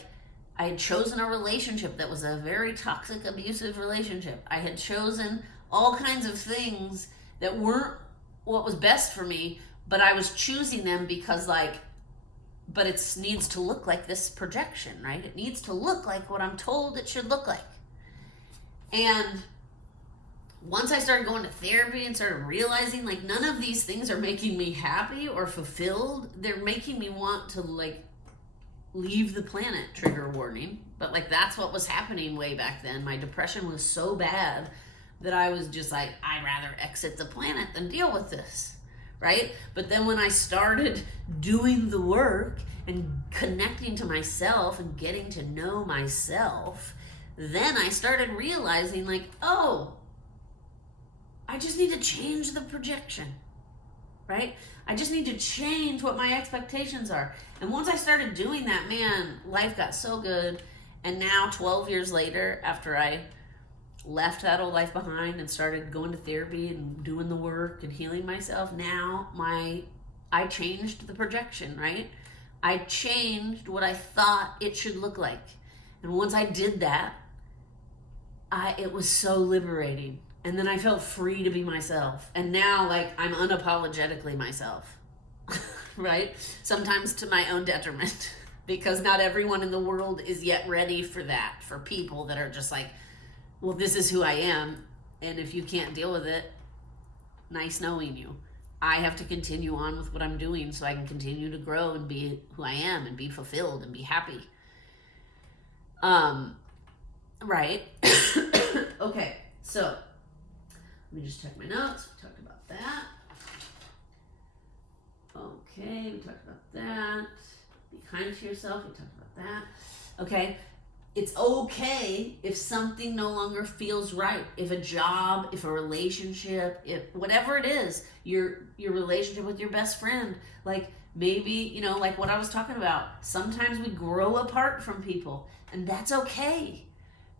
I had chosen a relationship that was a very toxic, abusive relationship. I had chosen all kinds of things that weren't what was best for me, but I was choosing them because, like, but it needs to look like this projection, right? It needs to look like what I'm told it should look like. And once I started going to therapy and started realizing, like, none of these things are making me happy or fulfilled. They're making me want to, like, leave the planet, trigger warning. But like, that's what was happening way back then. My depression was so bad that I was just like, I'd rather exit the planet than deal with this, right? But then when I started doing the work and connecting to myself and getting to know myself, then I started realizing like, oh, I just need to change the projection, right? I just need to change what my expectations are. And once I started doing that, man, life got so good. And now 12 years later, after I left that old life behind and started going to therapy and doing the work and healing myself, now I changed the projection, right? I changed what I thought it should look like. And once I did that, it was so liberating. And then I felt free to be myself. And now, like, I'm unapologetically myself, right? Sometimes to my own detriment, because not everyone in the world is yet ready for that. For people that are just like, well, this is who I am. And if you can't deal with it, nice knowing you. I have to continue on with what I'm doing so I can continue to grow and be who I am and be fulfilled and be happy. Right. Okay, so let me just check my notes. We talked about that. Okay, we talked about that. Be kind to yourself. We talked about that. Okay, it's okay if something no longer feels right. If a job, if a relationship, if whatever it is, your relationship with your best friend, like maybe, you know, like what I was talking about, sometimes we grow apart from people, and that's okay.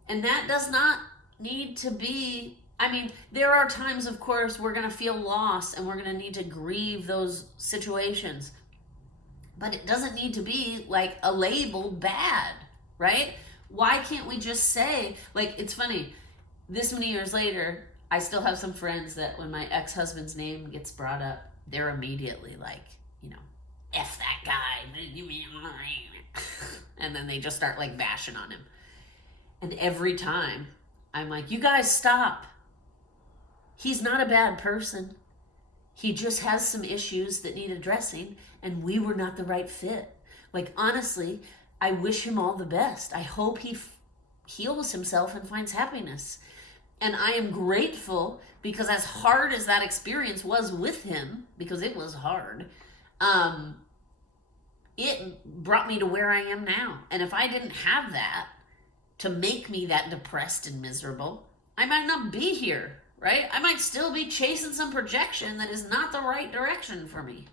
And that does not need to be, I mean, there are times, of course, we're going to feel lost and we're going to need to grieve those situations. But it doesn't need to be like a label bad, right? Why can't we just say, like, it's funny, this many years later, I still have some friends that when my ex-husband's name gets brought up, they're immediately like, you know, F that guy. And then they just start like bashing on him. And every time I'm like, you guys stop. He's not a bad person. He just has some issues that need addressing, and we were not the right fit. Like, honestly, I wish him all the best. I hope he heals himself and finds happiness. And I am grateful because as hard as that experience was with him, because it was hard, it brought me to where I am now. And if I didn't have that to make me that depressed and miserable, I might not be here, right? I might still be chasing some projection that is not the right direction for me.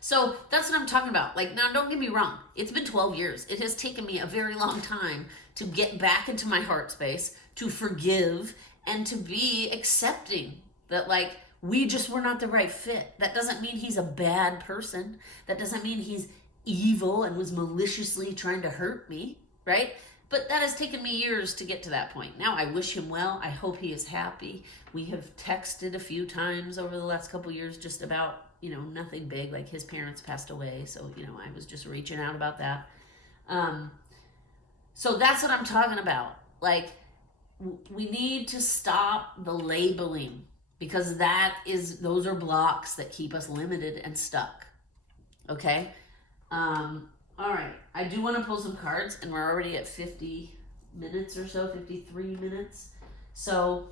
So that's what I'm talking about. Like, now don't get me wrong. It's been 12 years. It has taken me a very long time to get back into my heart space, to forgive, and to be accepting that, like, we just were not the right fit. That doesn't mean he's a bad person. That doesn't mean he's evil and was maliciously trying to hurt me, right? But that has taken me years to get to that point. Now I wish him well. I hope he is happy. We have texted a few times over the last couple years just about, you know, nothing big, like his parents passed away. So, you know, I was just reaching out about that. So that's what I'm talking about. Like, we need to stop the labeling, because those are blocks that keep us limited and stuck. Okay? All right, I do want to pull some cards, and we're already at 50 minutes or so, 53 minutes. So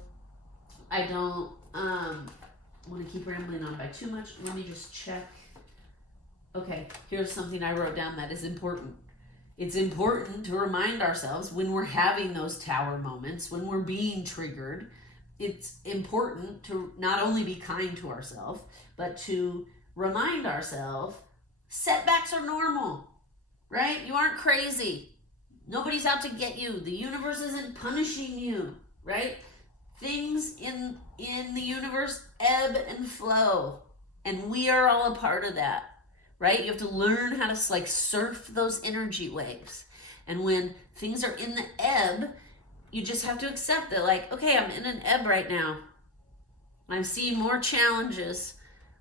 I don't want to keep rambling on by too much. Let me just check. Okay, here's something I wrote down that is important. It's important to remind ourselves when we're having those tower moments, when we're being triggered, it's important to not only be kind to ourselves, but to remind ourselves setbacks are normal. Right? You aren't crazy. Nobody's out to get you. The universe isn't punishing you, right? Things in the universe ebb and flow, and we are all a part of that, right? You have to learn how to like surf those energy waves. And when things are in the ebb, you just have to accept that, like, okay, I'm in an ebb right now. I'm seeing more challenges.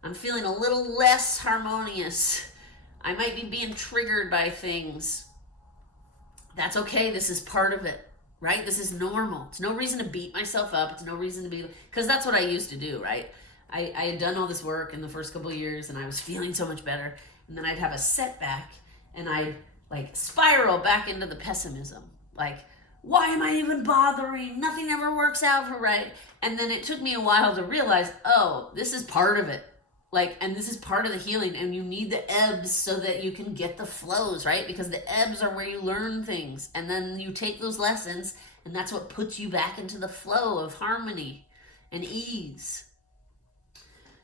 I'm feeling a little less harmonious. I might be being triggered by things. That's okay. This is part of it, right? This is normal. It's no reason to beat myself up. It's no reason to be, because that's what I used to do, right? I had done all this work in the first couple of years, and I was feeling so much better. And then I'd have a setback, and I like spiral back into the pessimism. Like, why am I even bothering? Nothing ever works out for right. And then it took me a while to realize, oh, this is part of it. Like, and this is part of the healing, and you need the ebbs so that you can get the flows, right? Because the ebbs are where you learn things, and then you take those lessons, and that's what puts you back into the flow of harmony and ease.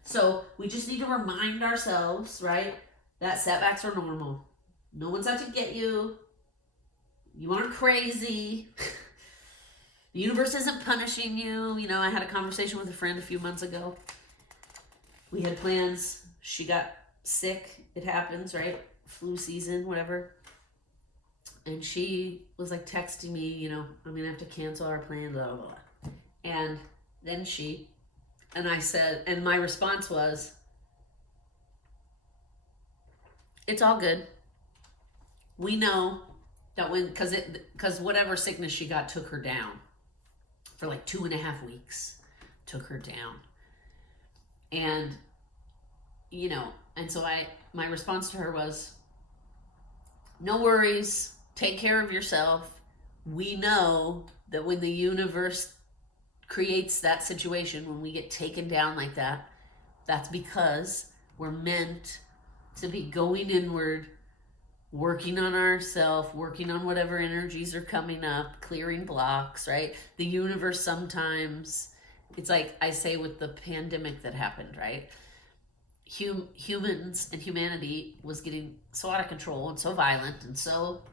So we just need to remind ourselves, right, that setbacks are normal. No one's out to get you. You aren't crazy. The universe isn't punishing you. You know, I had a conversation with a friend a few months ago. We had plans. She got sick. It happens, right? Flu season, whatever. And she was like texting me, you know, I'm going to have to cancel our plan, blah, blah, blah. And then and I said, and my response was, it's all good. We know that because whatever sickness she got took her down for like 2.5 weeks, took her down. And, you know, and so my response to her was, no worries, take care of yourself. We know that when the universe creates that situation, when we get taken down like that, that's because we're meant to be going inward, working on ourselves, working on whatever energies are coming up, clearing blocks, right? The universe sometimes, it's like I say with the pandemic that happened, right? Humans and humanity was getting so out of control and so violent and so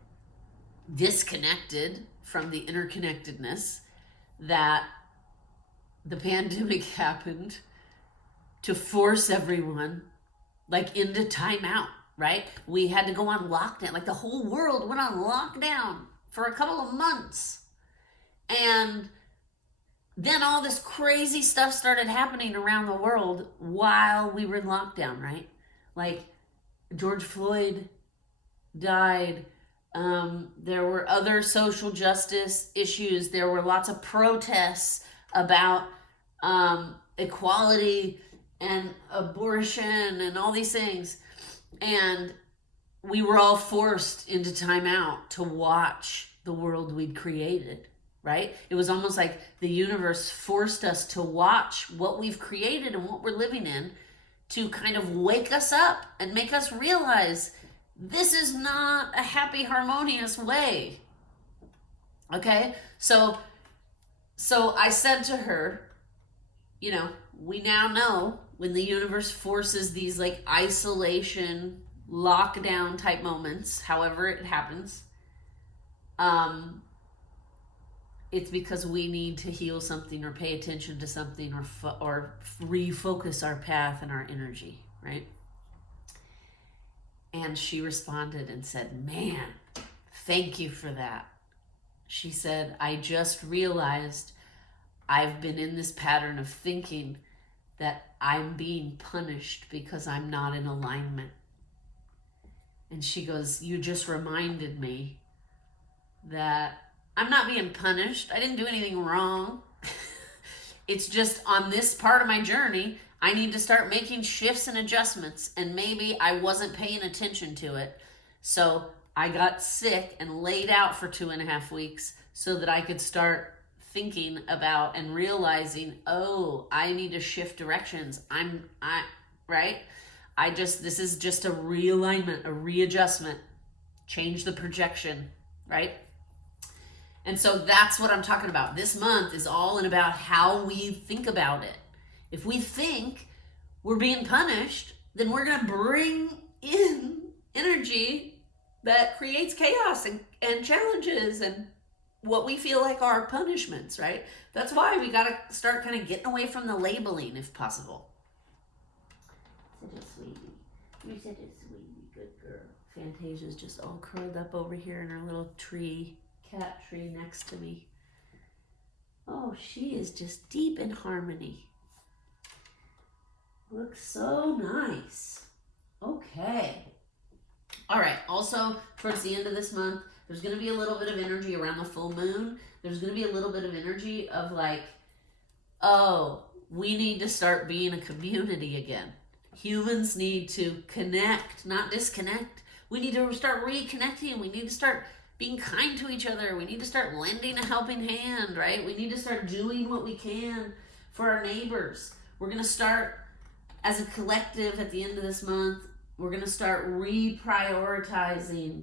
disconnected from the interconnectedness that the pandemic happened to force everyone like into timeout, right? We had to go on lockdown. Like the whole world went on lockdown for a couple of months. And then all this crazy stuff started happening around the world while we were in lockdown, right? Like George Floyd died. There were other social justice issues. There were lots of protests about equality and abortion and all these things. And we were all forced into timeout to watch the world we'd created. Right? It was almost like the universe forced us to watch what we've created and what we're living in to kind of wake us up and make us realize this is not a happy, harmonious way. Okay? So I said to her, you know, we now know when the universe forces these like isolation, lockdown type moments, however it happens, it's because we need to heal something or pay attention to something or refocus our path and our energy, right? And she responded and said, man, thank you for that. She said, I just realized I've been in this pattern of thinking that I'm being punished because I'm not in alignment. And she goes, you just reminded me that I'm not being punished. I didn't do anything wrong. It's just on this part of my journey, I need to start making shifts and adjustments. And maybe I wasn't paying attention to it. So I got sick and laid out for 2.5 weeks so that I could start thinking about and realizing, oh, I need to shift directions. Right? This is just a realignment, a readjustment, change the projection, right? And so that's what I'm talking about. This month is all in about how we think about it. If we think we're being punished, then we're going to bring in energy that creates chaos and challenges and what we feel like are punishments, right? That's why we got to start kind of getting away from the labeling if possible. Such a sweetie. You're such a sweetie. Good girl. Fantasia's just all curled up over here in her little cat tree next to me. Oh, she is just deep in harmony. Looks so nice. Okay. All right. Also, towards the end of this month, there's going to be a little bit of energy around the full moon. There's going to be a little bit of energy of like, oh, we need to start being a community again. Humans need to connect, not disconnect. We need to start reconnecting. We need to start being kind to each other. We need to start lending a helping hand, right? We need to start doing what we can for our neighbors. We're going to start as a collective at the end of this month. We're going to start reprioritizing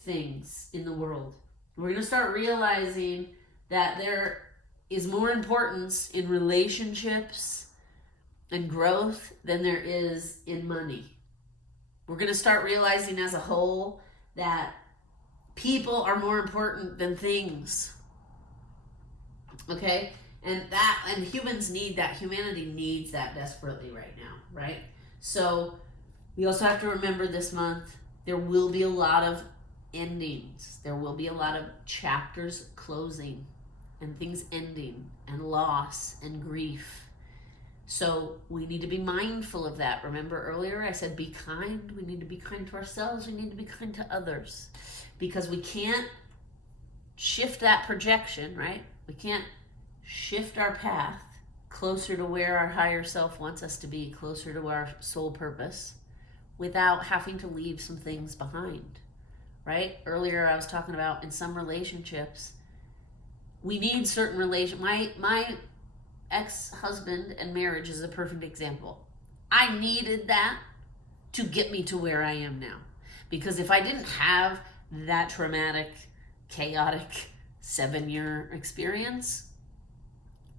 things in the world. We're going to start realizing that there is more importance in relationships and growth than there is in money. We're going to start realizing as a whole that people are more important than things. Okay? And humans need that. Humanity needs that desperately right now, right? So we also have to remember this month there will be a lot of endings. There will be a lot of chapters closing and things ending and loss and grief. So we need to be mindful of that. Remember earlier I said be kind. We need to be kind to ourselves. We need to be kind to others, because we can't shift that projection, right? We can't shift our path closer to where our higher self wants us to be, closer to our soul purpose, without having to leave some things behind, right? Earlier I was talking about in some relationships, we need certain my ex-husband and marriage is a perfect example. I needed that to get me to where I am now. Because if I didn't have that traumatic, chaotic 7-year experience,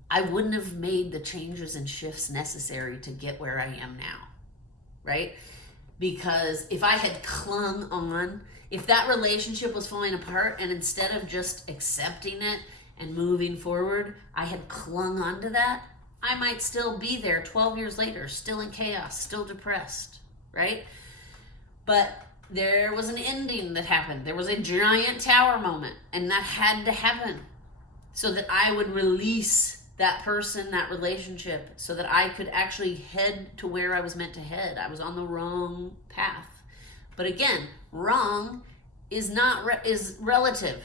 I wouldn't have made the changes and shifts necessary to get where I am now, right? Because if I had clung on, if that relationship was falling apart and instead of just accepting it and moving forward, I had clung onto that, I might still be there 12 years later, still in chaos, still depressed, right? But there was an ending that happened. There was a giant tower moment, and that had to happen so that I would release that person, that relationship, so that I could actually head to where I was meant to head. I was on the wrong path. But again, wrong is relative.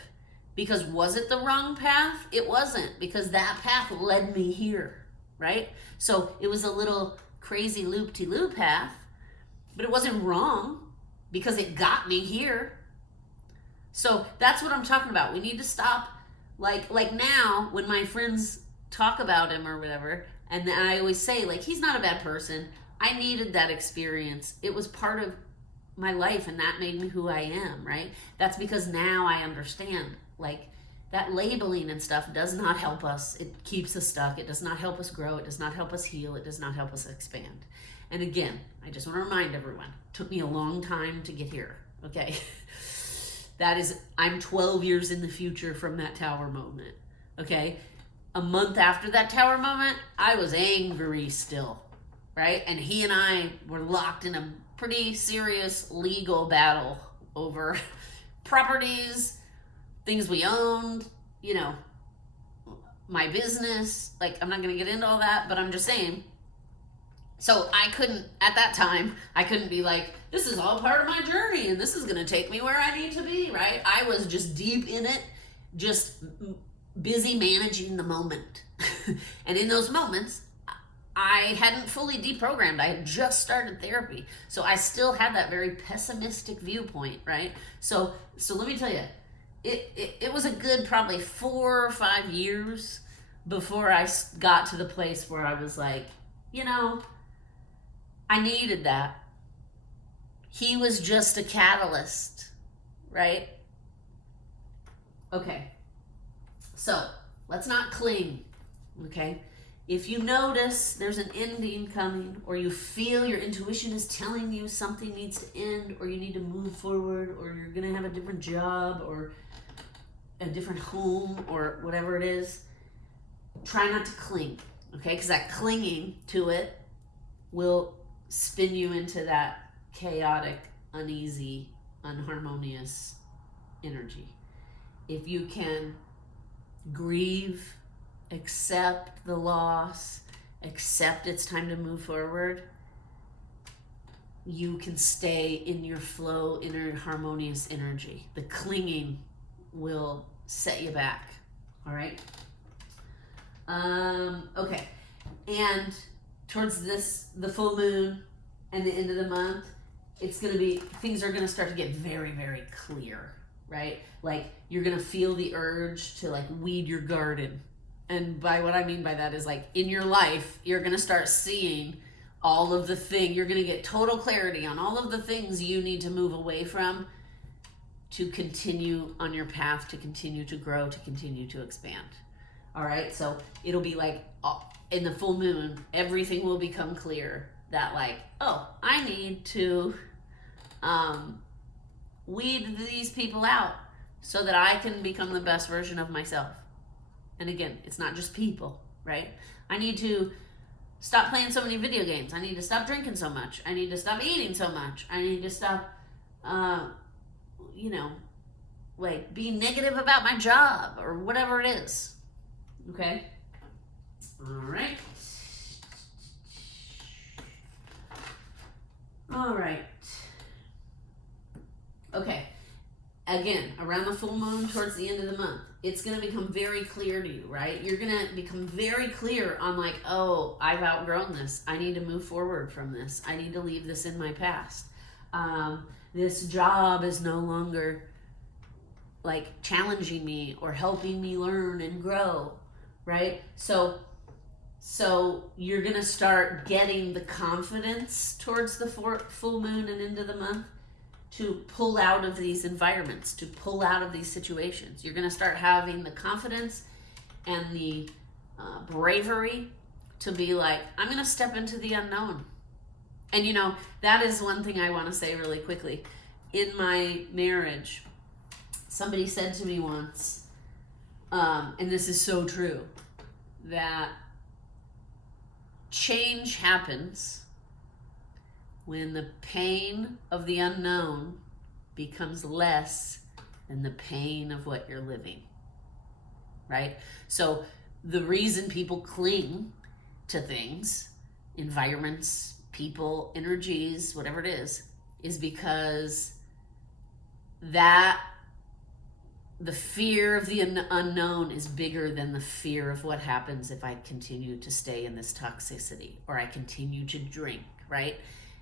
Because was it the wrong path? It wasn't, because that path led me here, right? So it was a little crazy loop-de-loop path, but it wasn't wrong because it got me here. So that's what I'm talking about. We need to stop, like now when my friends talk about him or whatever, and then I always say, like, he's not a bad person. I needed that experience. It was part of my life, and that made me who I am, right? That's because now I understand. Like, that labeling and stuff does not help us. It keeps us stuck. It does not help us grow. It does not help us heal. It does not help us expand. And again, I just want to remind everyone, it took me a long time to get here, okay? I'm 12 years in the future from that tower moment, okay? A month after that tower moment, I was angry still, right? And he and I were locked in a pretty serious legal battle over properties, things we owned, my business. Like, I'm not going to get into all that, but I'm just saying. So at that time, I couldn't be like, this is all part of my journey and this is going to take me where I need to be, right? I was just deep in it, just busy managing the moment. And in those moments, I hadn't fully deprogrammed. I had just started therapy. So I still had that very pessimistic viewpoint, right? So let me tell you, it was a good probably 4 or 5 years before I got to the place where I was like, I needed that. He was just a catalyst, right? Okay. So let's not cling, okay? If you notice there's an ending coming, or you feel your intuition is telling you something needs to end, or you need to move forward, or you're going to have a different job, or a different home, or whatever it is, try not to cling, okay? Because that clinging to it will spin you into that chaotic, uneasy, unharmonious energy. If you can grieve, accept the loss, accept it's time to move forward, you can stay in your flow, inner harmonious energy. The clinging will set you back. All right? Okay. And towards the full moon and the end of the month, things are going to start to get very, very clear, right? Like you're going to feel the urge to like weed your garden. And by what I mean by that is like in your life, you're going to start seeing all of the things, you're going to get total clarity on all of the things you need to move away from to continue on your path, to continue to grow, to continue to expand. All right. So it'll be like in the full moon, everything will become clear that like, oh, I need to weed these people out so that I can become the best version of myself. And again, it's not just people, right? I need to stop playing so many video games. I need to stop drinking so much. I need to stop eating so much. I need to stop, like being negative about my job or whatever it is. Okay? All right. All right. Okay. Again, around the full moon towards the end of the month, it's going to become very clear to you, right? You're going to become very clear on like, oh, I've outgrown this. I need to move forward from this. I need to leave this in my past. This job is no longer like challenging me or helping me learn and grow, right? So you're going to start getting the confidence towards the full moon and into the month to pull out of these environments, to pull out of these situations. You're going to start having the confidence and the bravery to be like, I'm going to step into the unknown. And that is one thing I want to say really quickly. In my marriage, somebody said to me once, and this is so true, that change happens when the pain of the unknown becomes less than the pain of what you're living, right? So the reason people cling to things, environments, people, energies, whatever it is because that the fear of the unknown is bigger than the fear of what happens if I continue to stay in this toxicity or I continue to drink, right?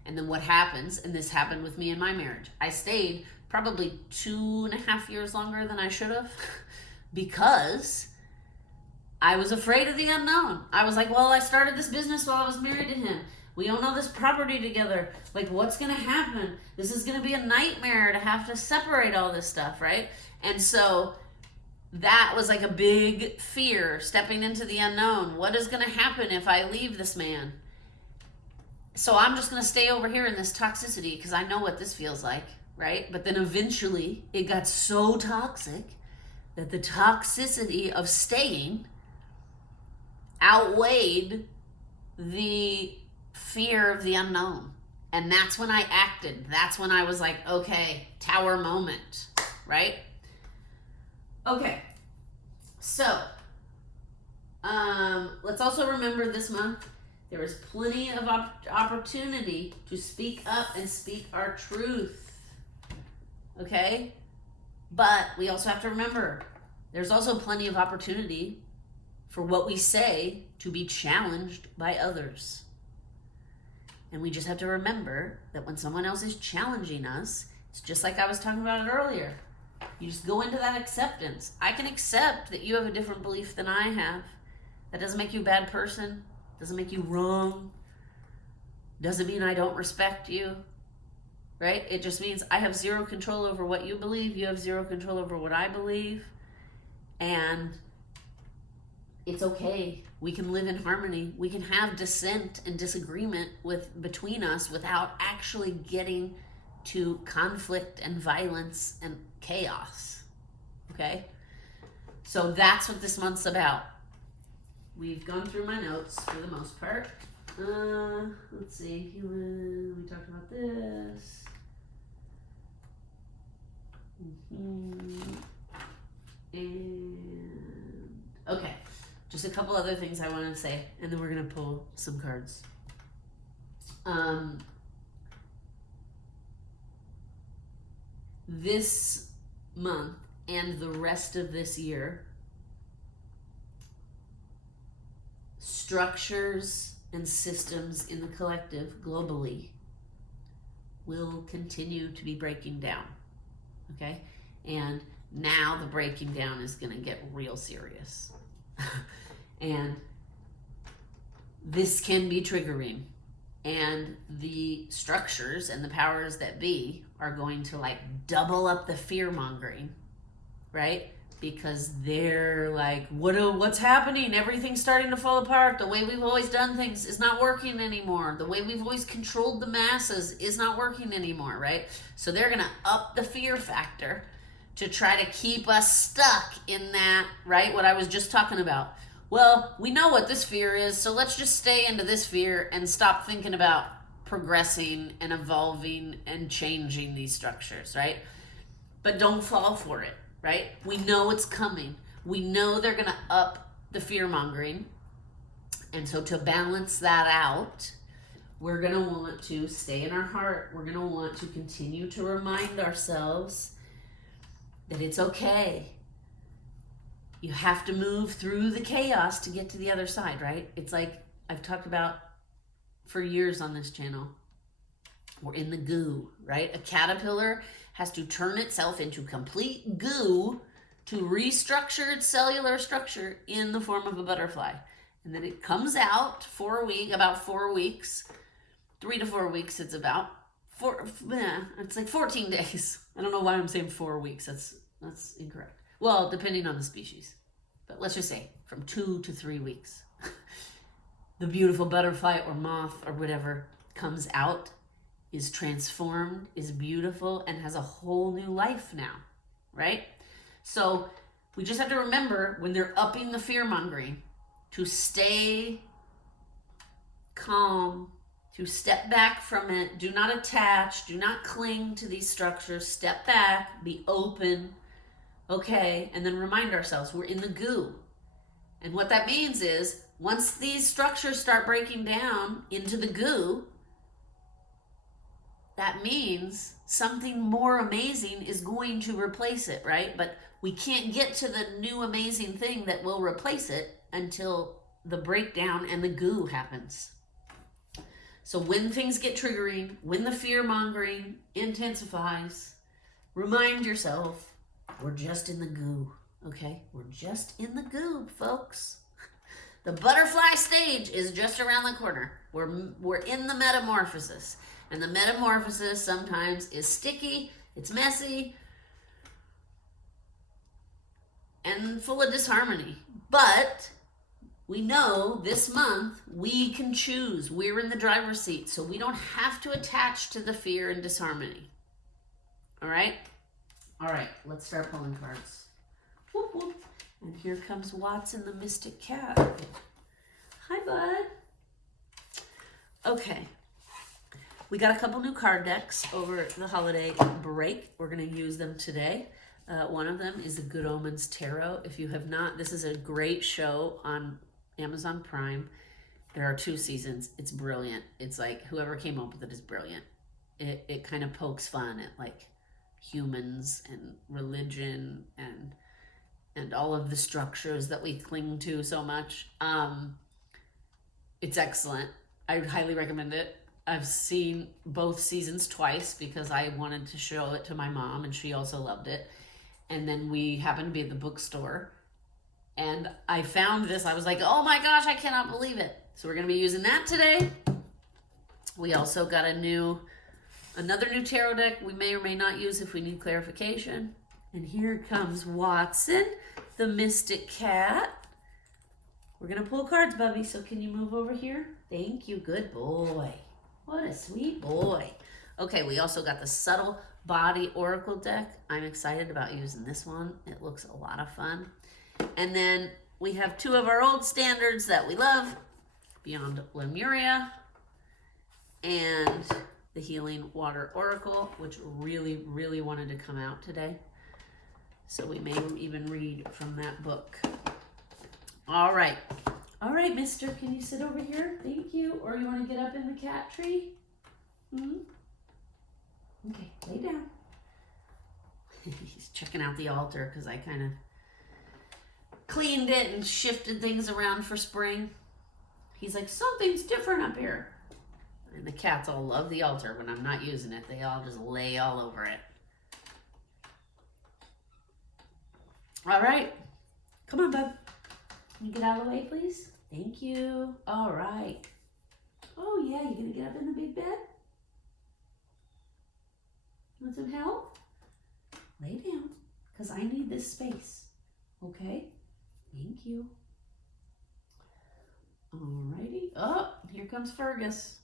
And then what happens, and this happened with me in my marriage, I stayed probably 2.5 years longer than I should have because I was afraid of the unknown. I was like, well, I started this business while I was married to him. We own all this property together. Like, what's going to happen? This is going to be a nightmare to have to separate all this stuff, right? And so that was like a big fear, stepping into the unknown. What is going to happen if I leave this man? So I'm just going to stay over here in this toxicity because I know what this feels like, right? But then eventually it got so toxic that the toxicity of staying outweighed the fear of the unknown. And that's when I acted. That's when I was like, okay, tower moment, right? Okay. So, let's also remember this month, there is plenty of opportunity to speak up and speak our truth. Okay? But we also have to remember, there's also plenty of opportunity for what we say to be challenged by others. And we just have to remember that when someone else is challenging us, it's just like I was talking about it earlier. You just go into that acceptance. I can accept that you have a different belief than I have. That doesn't make you a bad person. Doesn't make you wrong. Doesn't mean I don't respect you. Right? It just means I have zero control over what you believe. You have zero control over what I believe. And it's okay. We can live in harmony. We can have dissent and disagreement between us without actually getting to conflict and violence and chaos. Okay? So that's what this month's about. We've gone through my notes for the most part. Let's see. We talked about this. And okay. Just a couple other things I want to say, and then we're going to pull some cards. This month and the rest of this year, structures and systems in the collective globally will continue to be breaking down. Okay? And now the breaking down is going to get real serious. And this can be triggering. And the structures and the powers that be are going to like double up the fear mongering, right? Because they're like, what's happening? Everything's starting to fall apart. The way we've always done things is not working anymore. The way we've always controlled the masses is not working anymore, right? So they're going to up the fear factor to try to keep us stuck in that, right? What I was just talking about. Well, we know what this fear is, so let's just stay into this fear and stop thinking about progressing and evolving and changing these structures, right? But don't fall for it, right? We know it's coming. We know they're going to up the fear mongering. And so to balance that out, we're going to want to stay in our heart. We're going to want to continue to remind ourselves that it's okay. You have to move through the chaos to get to the other side, right? It's like I've talked about for years on this channel. We're in the goo, right? A caterpillar has to turn itself into complete goo to restructure its cellular structure in the form of a butterfly. And then it comes out about 4 weeks, 3 to 4 weeks it's about. It's like 14 days. I don't know why I'm saying 4 weeks. That's incorrect. Well, depending on the species. But let's just say from 2 to 3 weeks. The beautiful butterfly or moth or whatever comes out, is transformed, is beautiful, and has a whole new life now, right? So we just have to remember when they're upping the fear-mongering to stay calm, to step back from it. Do not attach, do not cling to these structures. Step back, be open. Okay, and then remind ourselves we're in the goo. And what that means is once these structures start breaking down into the goo, that means something more amazing is going to replace it, right? But we can't get to the new amazing thing that will replace it until the breakdown and the goo happens. So when things get triggering, when the fear-mongering intensifies, remind yourself, we're just in the goo, okay? We're just in the goo, folks. The butterfly stage is just around the corner. We're in the metamorphosis. And the metamorphosis sometimes is sticky, it's messy, and full of disharmony. But we know this month we can choose. We're in the driver's seat, so we don't have to attach to the fear and disharmony. All right? All right, let's start pulling cards. Whoop, whoop. And here comes Watson the Mystic Cat. Hi, bud. Okay. We got a couple new card decks over the holiday break. We're going to use them today. One of them is the Good Omens Tarot. If you have not, this is a great show on Amazon Prime. There are 2 seasons. It's brilliant. It's like whoever came up with it is brilliant. It kind of pokes fun at like humans and religion and all of the structures that we cling to so much. It's excellent. I would highly recommend it. I've seen both seasons twice because I wanted to show it to my mom and she also loved it. And then we happened to be at the bookstore and I found this. I was like, oh my gosh, I cannot believe it. So we're going to be using that today. We also got another new tarot deck we may or may not use if we need clarification. And here comes Watson, the Mystic Cat. We're going to pull cards, Bubby. So can you move over here? Thank you. Good boy. What a sweet boy. Okay, we also got the Subtle Body Oracle deck. I'm excited about using this one. It looks a lot of fun. And then we have 2 of our old standards that we love. Beyond Lemuria and the Healing Water Oracle, which really, really wanted to come out today. So we may even read from that book. All right. All right, mister, can you sit over here? Thank you. Or you want to get up in the cat tree? Okay, lay down. He's checking out the altar because I kind of cleaned it and shifted things around for spring. He's like, something's different up here. And the cats all love the altar when I'm not using it. They all just lay all over it. All right. Come on, bud. Can you get out of the way, please? Thank you. All right. Oh, yeah. You going to get up in the big bed? Want some help? Lay down, because I need this space. Okay? Thank you. Alrighty. Oh, here comes Fergus.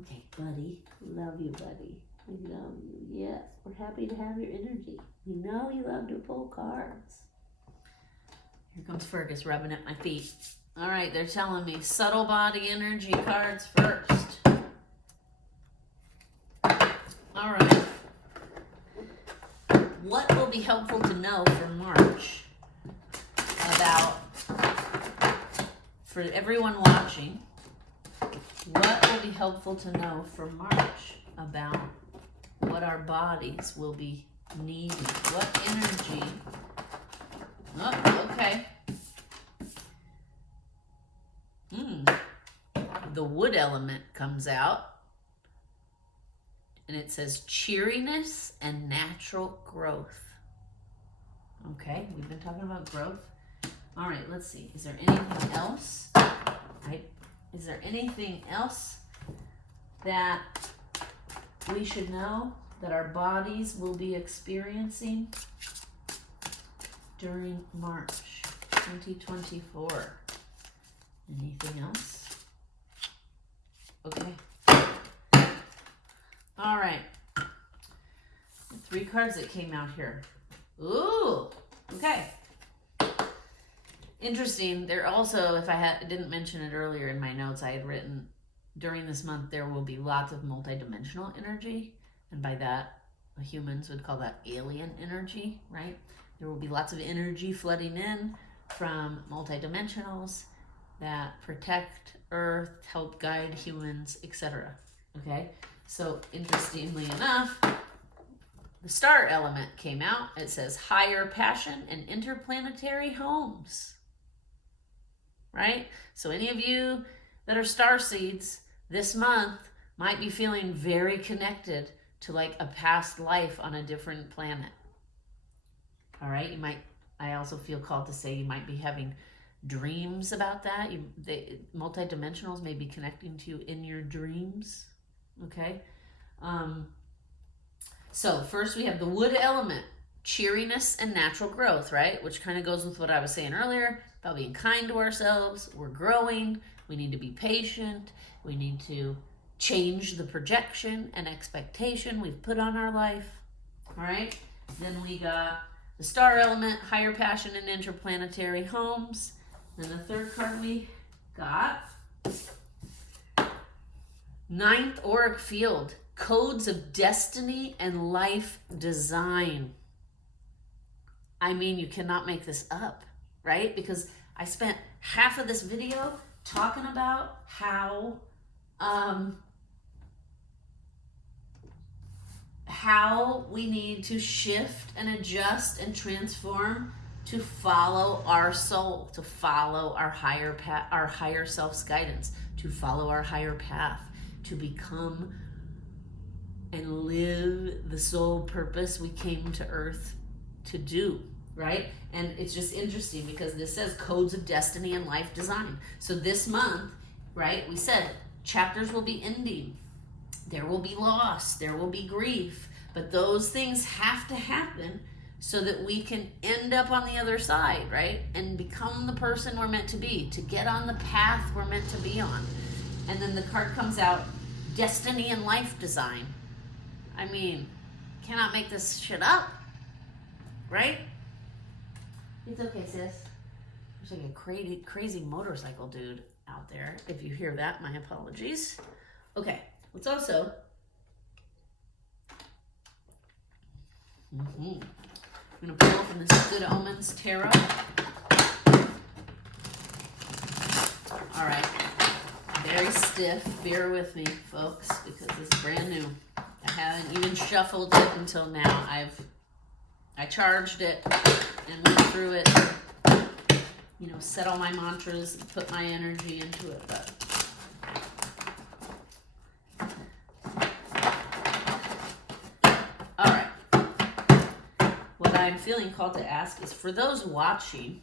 Okay, buddy. Love you, buddy. We love you. Yes, we're happy to have your energy. We know you love to pull cards. Here comes Fergus rubbing at my feet. All right, they're telling me subtle body energy cards first. All right. What will be helpful to know for March about, for everyone watching, what will be helpful to know for March about what our bodies will be needing? What energy? Oh, okay. The wood element comes out. And it says cheeriness and natural growth. Okay, we've been talking about growth. All right, let's see. Is there anything else? Right? Is there anything else that we should know that our bodies will be experiencing during March 2024? Anything else? Okay. All right. The 3 cards that came out here. Ooh, okay. Interesting. There also, if I didn't mention it earlier in my notes, I had written during this month there will be lots of multidimensional energy, and by that, humans would call that alien energy, right? There will be lots of energy flooding in from multidimensionals that protect Earth, help guide humans, etc. Okay? So, interestingly enough, the star element came out. It says higher passion and interplanetary homes. Right? So, any of you that are star seeds this month might be feeling very connected to like a past life on a different planet. All right? I also feel called to say you might be having dreams about that. Multidimensionals may be connecting to you in your dreams. Okay, so first we have the wood element, cheeriness and natural growth, right? Which kind of goes with what I was saying earlier about being kind to ourselves. We're growing. We need to be patient. We need to change the projection and expectation we've put on our life. All right. Then we got the star element, higher passion and interplanetary homes. Then the third card we got, 9th auric field, codes of destiny and life design. I mean, you cannot make this up, right? Because I spent half of this video talking about how we need to shift and adjust and transform to follow our soul, to follow our higher self's guidance, to follow our higher path, to become and live the soul purpose we came to Earth to do, right? And it's just interesting because this says codes of destiny and life design. So this month, right, we said chapters will be ending. There will be loss, there will be grief, but those things have to happen so that we can end up on the other side, right? And become the person we're meant to be, to get on the path we're meant to be on. And then the card comes out, destiny and life design. I mean, cannot make this shit up, right? It's okay, sis. There's like a crazy motorcycle dude out there. If you hear that, my apologies. Okay, let's also... I'm going to pull from this Good Omens Tarot. All right. Very stiff. Bear with me, folks, because this is brand new. I haven't even shuffled it until now. I charged it and went through it, said all my mantras and put my energy into it. But I'm feeling called to ask is for those watching,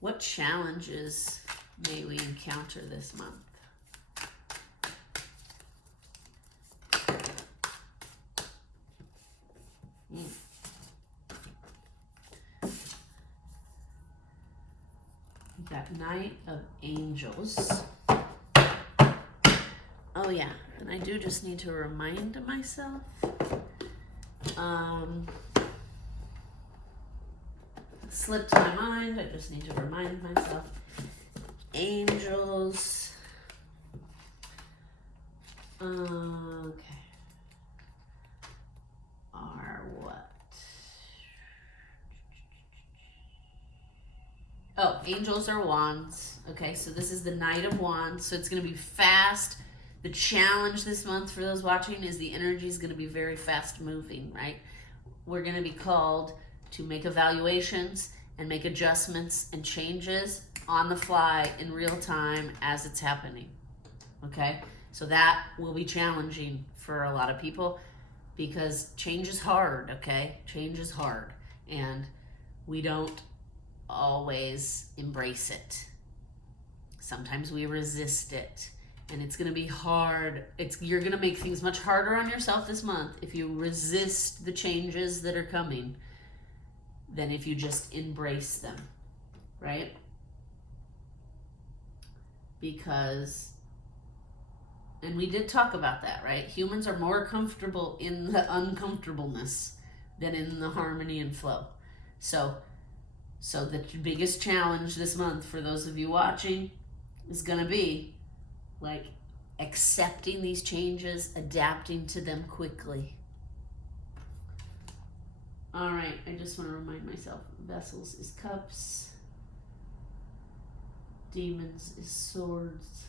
what challenges may we encounter this month? We got Knight of Angels. Oh yeah, and I do just need to remind myself. Slipped my mind. I just need to remind myself. Angels. Okay. Are what? Oh, angels are wands. Okay, so this is the Knight of Wands. So it's going to be fast. The challenge this month for those watching is the energy is going to be very fast moving, right? We're going to be called to make evaluations and make adjustments and changes on the fly in real time as it's happening. Okay? So that will be challenging for a lot of people because change is hard, okay? Change is hard. And we don't always embrace it. Sometimes we resist it. And it's going to be hard. You're going to make things much harder on yourself this month if you resist the changes that are coming than if you just embrace them, right? Because, and we did talk about that, right? Humans are more comfortable in the uncomfortableness than in the harmony and flow. So the biggest challenge this month for those of you watching is going to be like accepting these changes, adapting to them quickly. All right, I just want to remind myself, vessels is cups, demons is swords,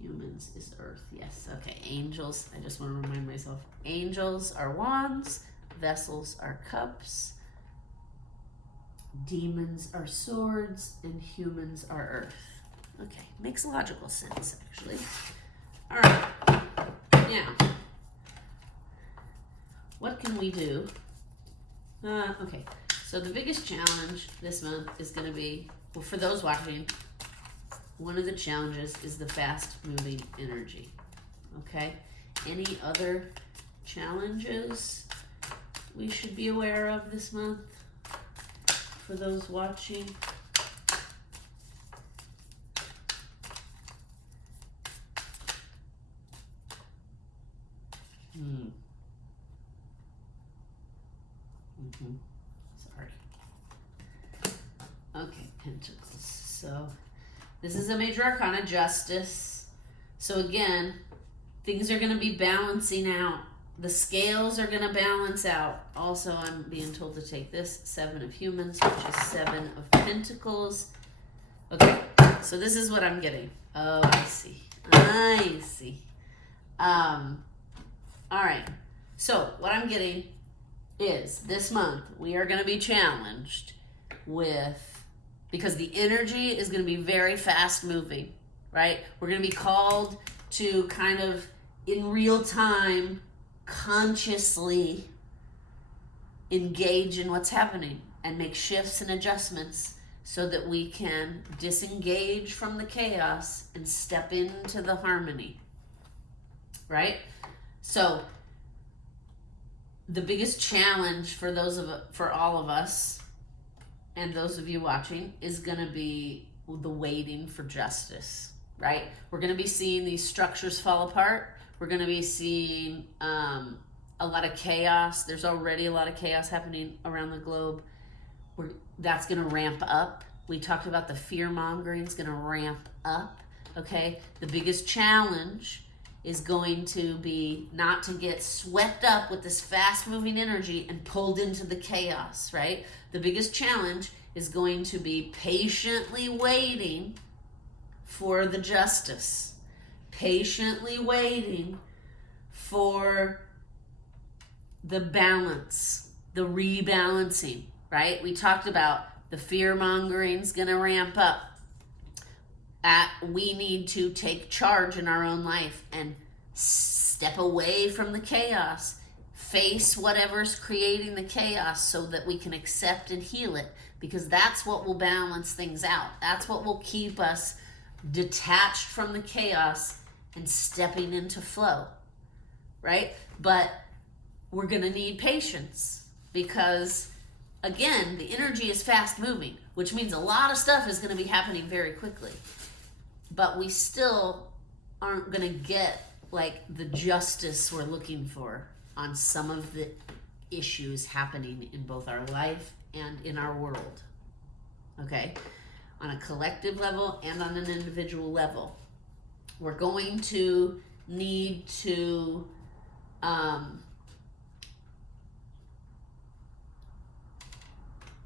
humans is earth. Yes, okay, angels, I just want to remind myself, angels are wands, vessels are cups, demons are swords, and humans are earth. Okay, makes logical sense, actually. All right, now, what can we do? Okay, so the biggest challenge this month is going to be, well, for those watching, one of the challenges is the fast-moving energy, okay? Any other challenges we should be aware of this month for those watching? Sorry. Okay, Pentacles. So this is a major arcana, Justice. So again, things are going to be balancing out. The scales are going to balance out. Also, I'm being told to take this, Seven of Humans, which is Seven of Pentacles. Okay, so this is what I'm getting. Oh, I see. I see. All right. So what I'm getting is this month we are going to be challenged with, because the energy is going to be very fast moving, right? We're going to be called to kind of in real time consciously engage in what's happening and make shifts and adjustments so that we can disengage from the chaos and step into the harmony, right? So the biggest challenge for all of us and those of you watching is going to be the waiting for justice, right? We're going to be seeing these structures fall apart. We're going to be seeing a lot of chaos. There's already a lot of chaos happening around the globe. That's going to ramp up. We talked about the fear-mongering is going to ramp up, okay? The biggest challenge is going to be not to get swept up with this fast-moving energy and pulled into the chaos, right? The biggest challenge is going to be patiently waiting for the justice, patiently waiting for the balance, the rebalancing, right? We talked about the fear-mongering is going to ramp up. We need to take charge in our own life and step away from the chaos face whatever's creating the chaos so that we can accept and heal it, because that's what will balance things out. That's what will keep us detached from the chaos and stepping into flow, right? But we're going to need patience because, again, the energy is fast moving, which means a lot of stuff is going to be happening very quickly. But we still aren't going to get like the justice we're looking for on some of the issues happening in both our life and in our world. Okay? On a collective level and on an individual level. We're going to need to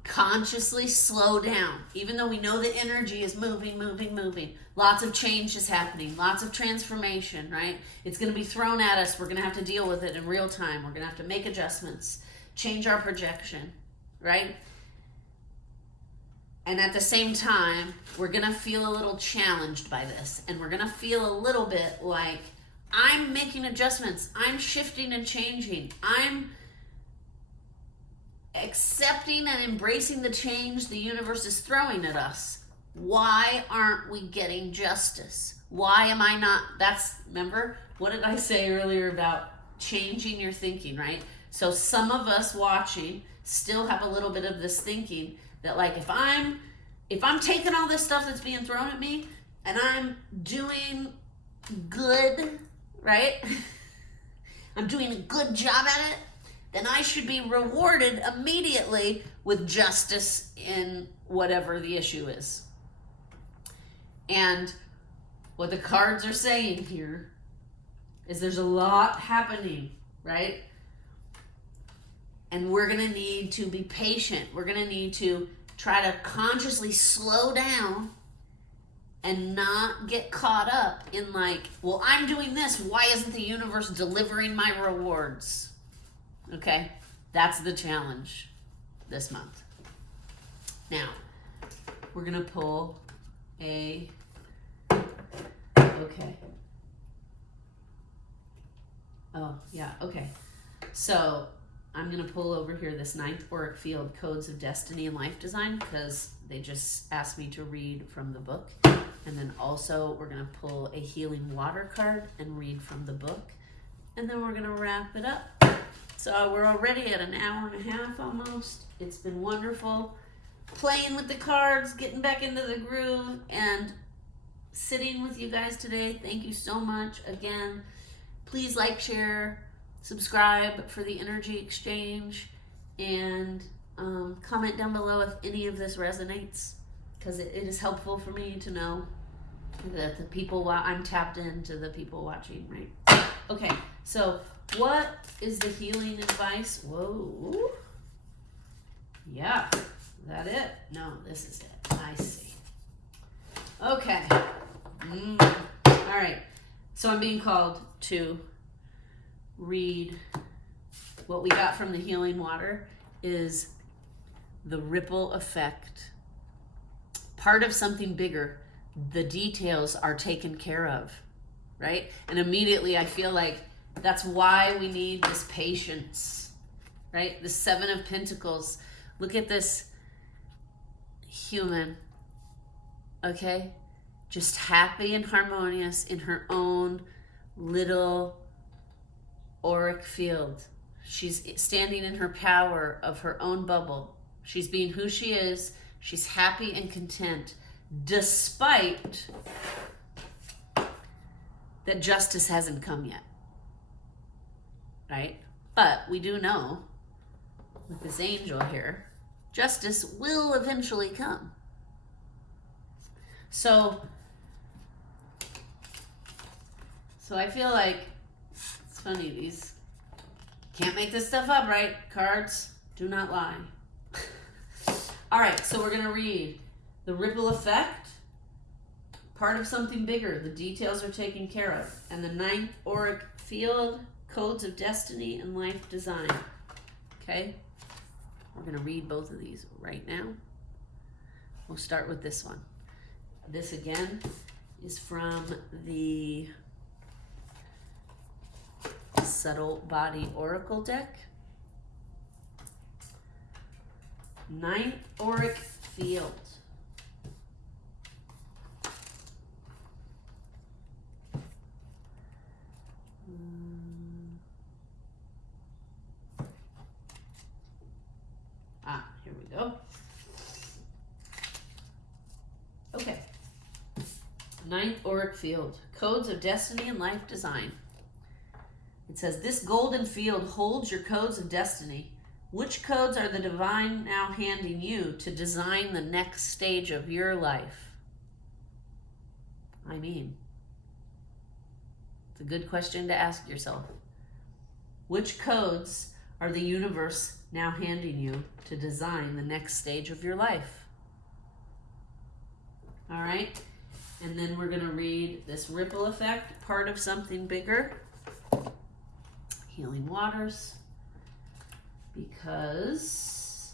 consciously slow down, even though we know the energy is moving. Lots of change is happening, lots of transformation, right? It's going to be thrown at us. We're going to have to deal with it in real time. We're going to have to make adjustments, change our projection, right? And at the same time, we're going to feel a little challenged by this, and we're going to feel a little bit like, I'm making adjustments, I'm shifting and changing, I'm accepting and embracing the change the universe is throwing at us. Why aren't we getting justice? Why am I not? Remember, what did I say earlier about changing your thinking, right? So some of us watching still have a little bit of this thinking that, like, if I'm taking all this stuff that's being thrown at me and I'm doing good, right? I'm doing a good job at it, then I should be rewarded immediately with justice in whatever the issue is. And what the cards are saying here is there's a lot happening, right? And we're going to need to be patient. We're going to need to try to consciously slow down and not get caught up in like, well, I'm doing this. Why isn't the universe delivering my rewards? Okay, that's the challenge this month. Now, we're going to pull a, okay. Oh, yeah, okay. So I'm going to pull over here this 9th Auric Field, Codes of Destiny and Life Design, because they just asked me to read from the book. And then also we're going to pull a Healing Water card and read from the book. And then we're going to wrap it up. So we're already at an hour and a half almost. It's been wonderful playing with the cards, getting back into the groove, and sitting with you guys today. Thank you so much. Again, please like, share, subscribe for the energy exchange, and comment down below if any of this resonates, because it is helpful for me to know that the people, I'm tapped into the people watching, right? Okay, so what is the healing advice? Whoa. Yeah, is that it? No, this is it. I see. Okay. All right. So I'm being called to read what we got from the healing water is the ripple effect. Part of something bigger. The details are taken care of, right? And immediately I feel like that's why we need this patience, right? The 7 of Pentacles. Look at this human, okay? Just happy and harmonious in her own little auric field. She's standing in her power of her own bubble. She's being who she is. She's happy and content, despite that justice hasn't come yet. Right? But we do know with this angel here, justice will eventually come. So I feel like it's funny, these can't make this stuff up, right? Cards do not lie. All right, so we're going to read the ripple effect, part of something bigger. The details are taken care of. And the 9th Auric Field, Codes of Destiny and Life Design. Okay? We're going to read both of these right now. We'll start with this one. This, again, is from the Subtle Body Oracle deck. Ninth Auric Field. Here we go. Okay. Ninth Auric Field. Codes of Destiny and Life Design. It says, this golden field holds your codes of destiny. Which codes are the divine now handing you to design the next stage of your life? I mean, it's a good question to ask yourself. Which codes are the universe now handing you to design the next stage of your life? All right, and then we're going to read this ripple effect, part of something bigger, healing waters, because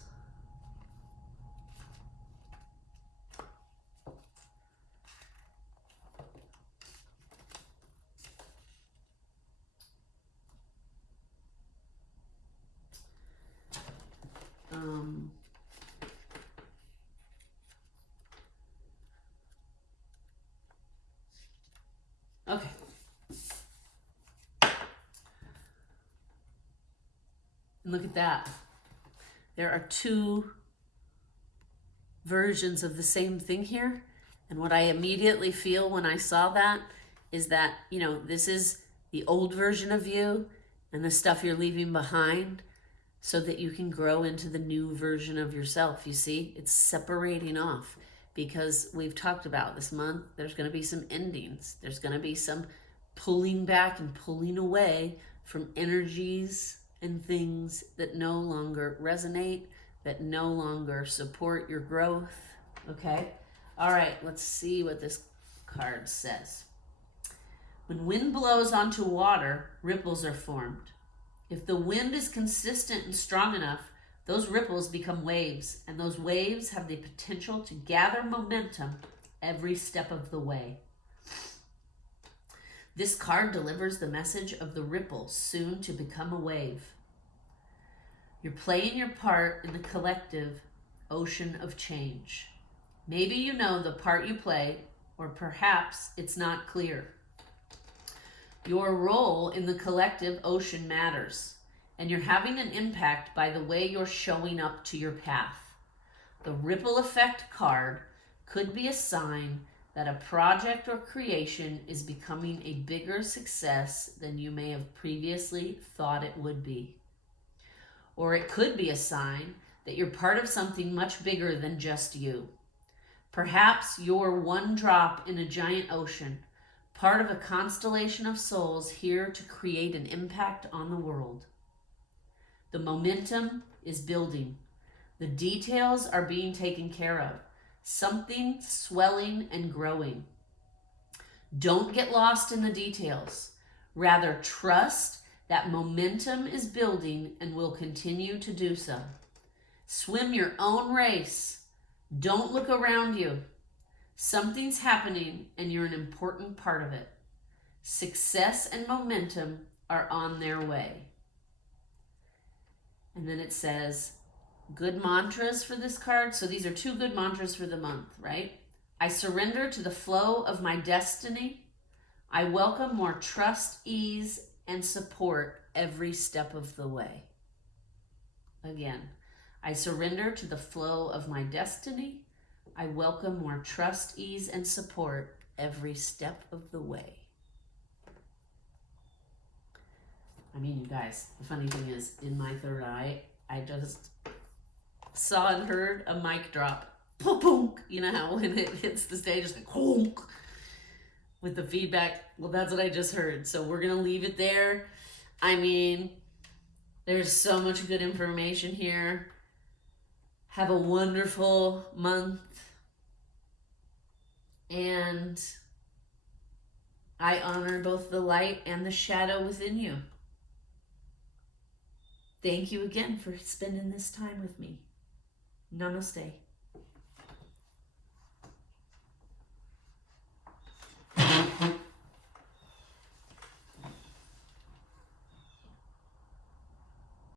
okay. And look at that. There are two versions of the same thing here. And what I immediately feel when I saw that is that, you know, this is the old version of you and the stuff you're leaving behind so that you can grow into the new version of yourself. You see, it's separating off because we've talked about this month, there's going to be some endings. There's going to be some pulling back and pulling away from energies and things that no longer resonate, that no longer support your growth. Okay? All right, let's see what this card says. When wind blows onto water, ripples are formed. If the wind is consistent and strong enough, those ripples become waves, and those waves have the potential to gather momentum every step of the way. This card delivers the message of the ripple soon to become a wave. You're playing your part in the collective ocean of change. Maybe you know the part you play, or perhaps it's not clear. Your role in the collective ocean matters, and you're having an impact by the way you're showing up to your path. The ripple effect card could be a sign that a project or creation is becoming a bigger success than you may have previously thought it would be. Or it could be a sign that you're part of something much bigger than just you. Perhaps you're one drop in a giant ocean, part of a constellation of souls here to create an impact on the world. The momentum is building. The details are being taken care of. Something swelling and growing. Don't get lost in the details. Rather, trust that momentum is building and will continue to do so. Swim your own race. Don't look around you. Something's happening and you're an important part of it. Success and momentum are on their way. And then it says, good mantras for this card. So these are two good mantras for the month, right? I surrender to the flow of my destiny. I welcome more trust, ease, and support every step of the way. Again, I surrender to the flow of my destiny. I welcome more trust, ease, and support every step of the way. I mean, you guys, the funny thing is, in my third eye, I just saw and heard a mic drop. Punk. You know how when it hits the stage, it's like, honk, with the feedback. Well, that's what I just heard. So we're going to leave it there. I mean, there's so much good information here. Have a wonderful month. And I honor both the light and the shadow within you. Thank you again for spending this time with me. Namaste.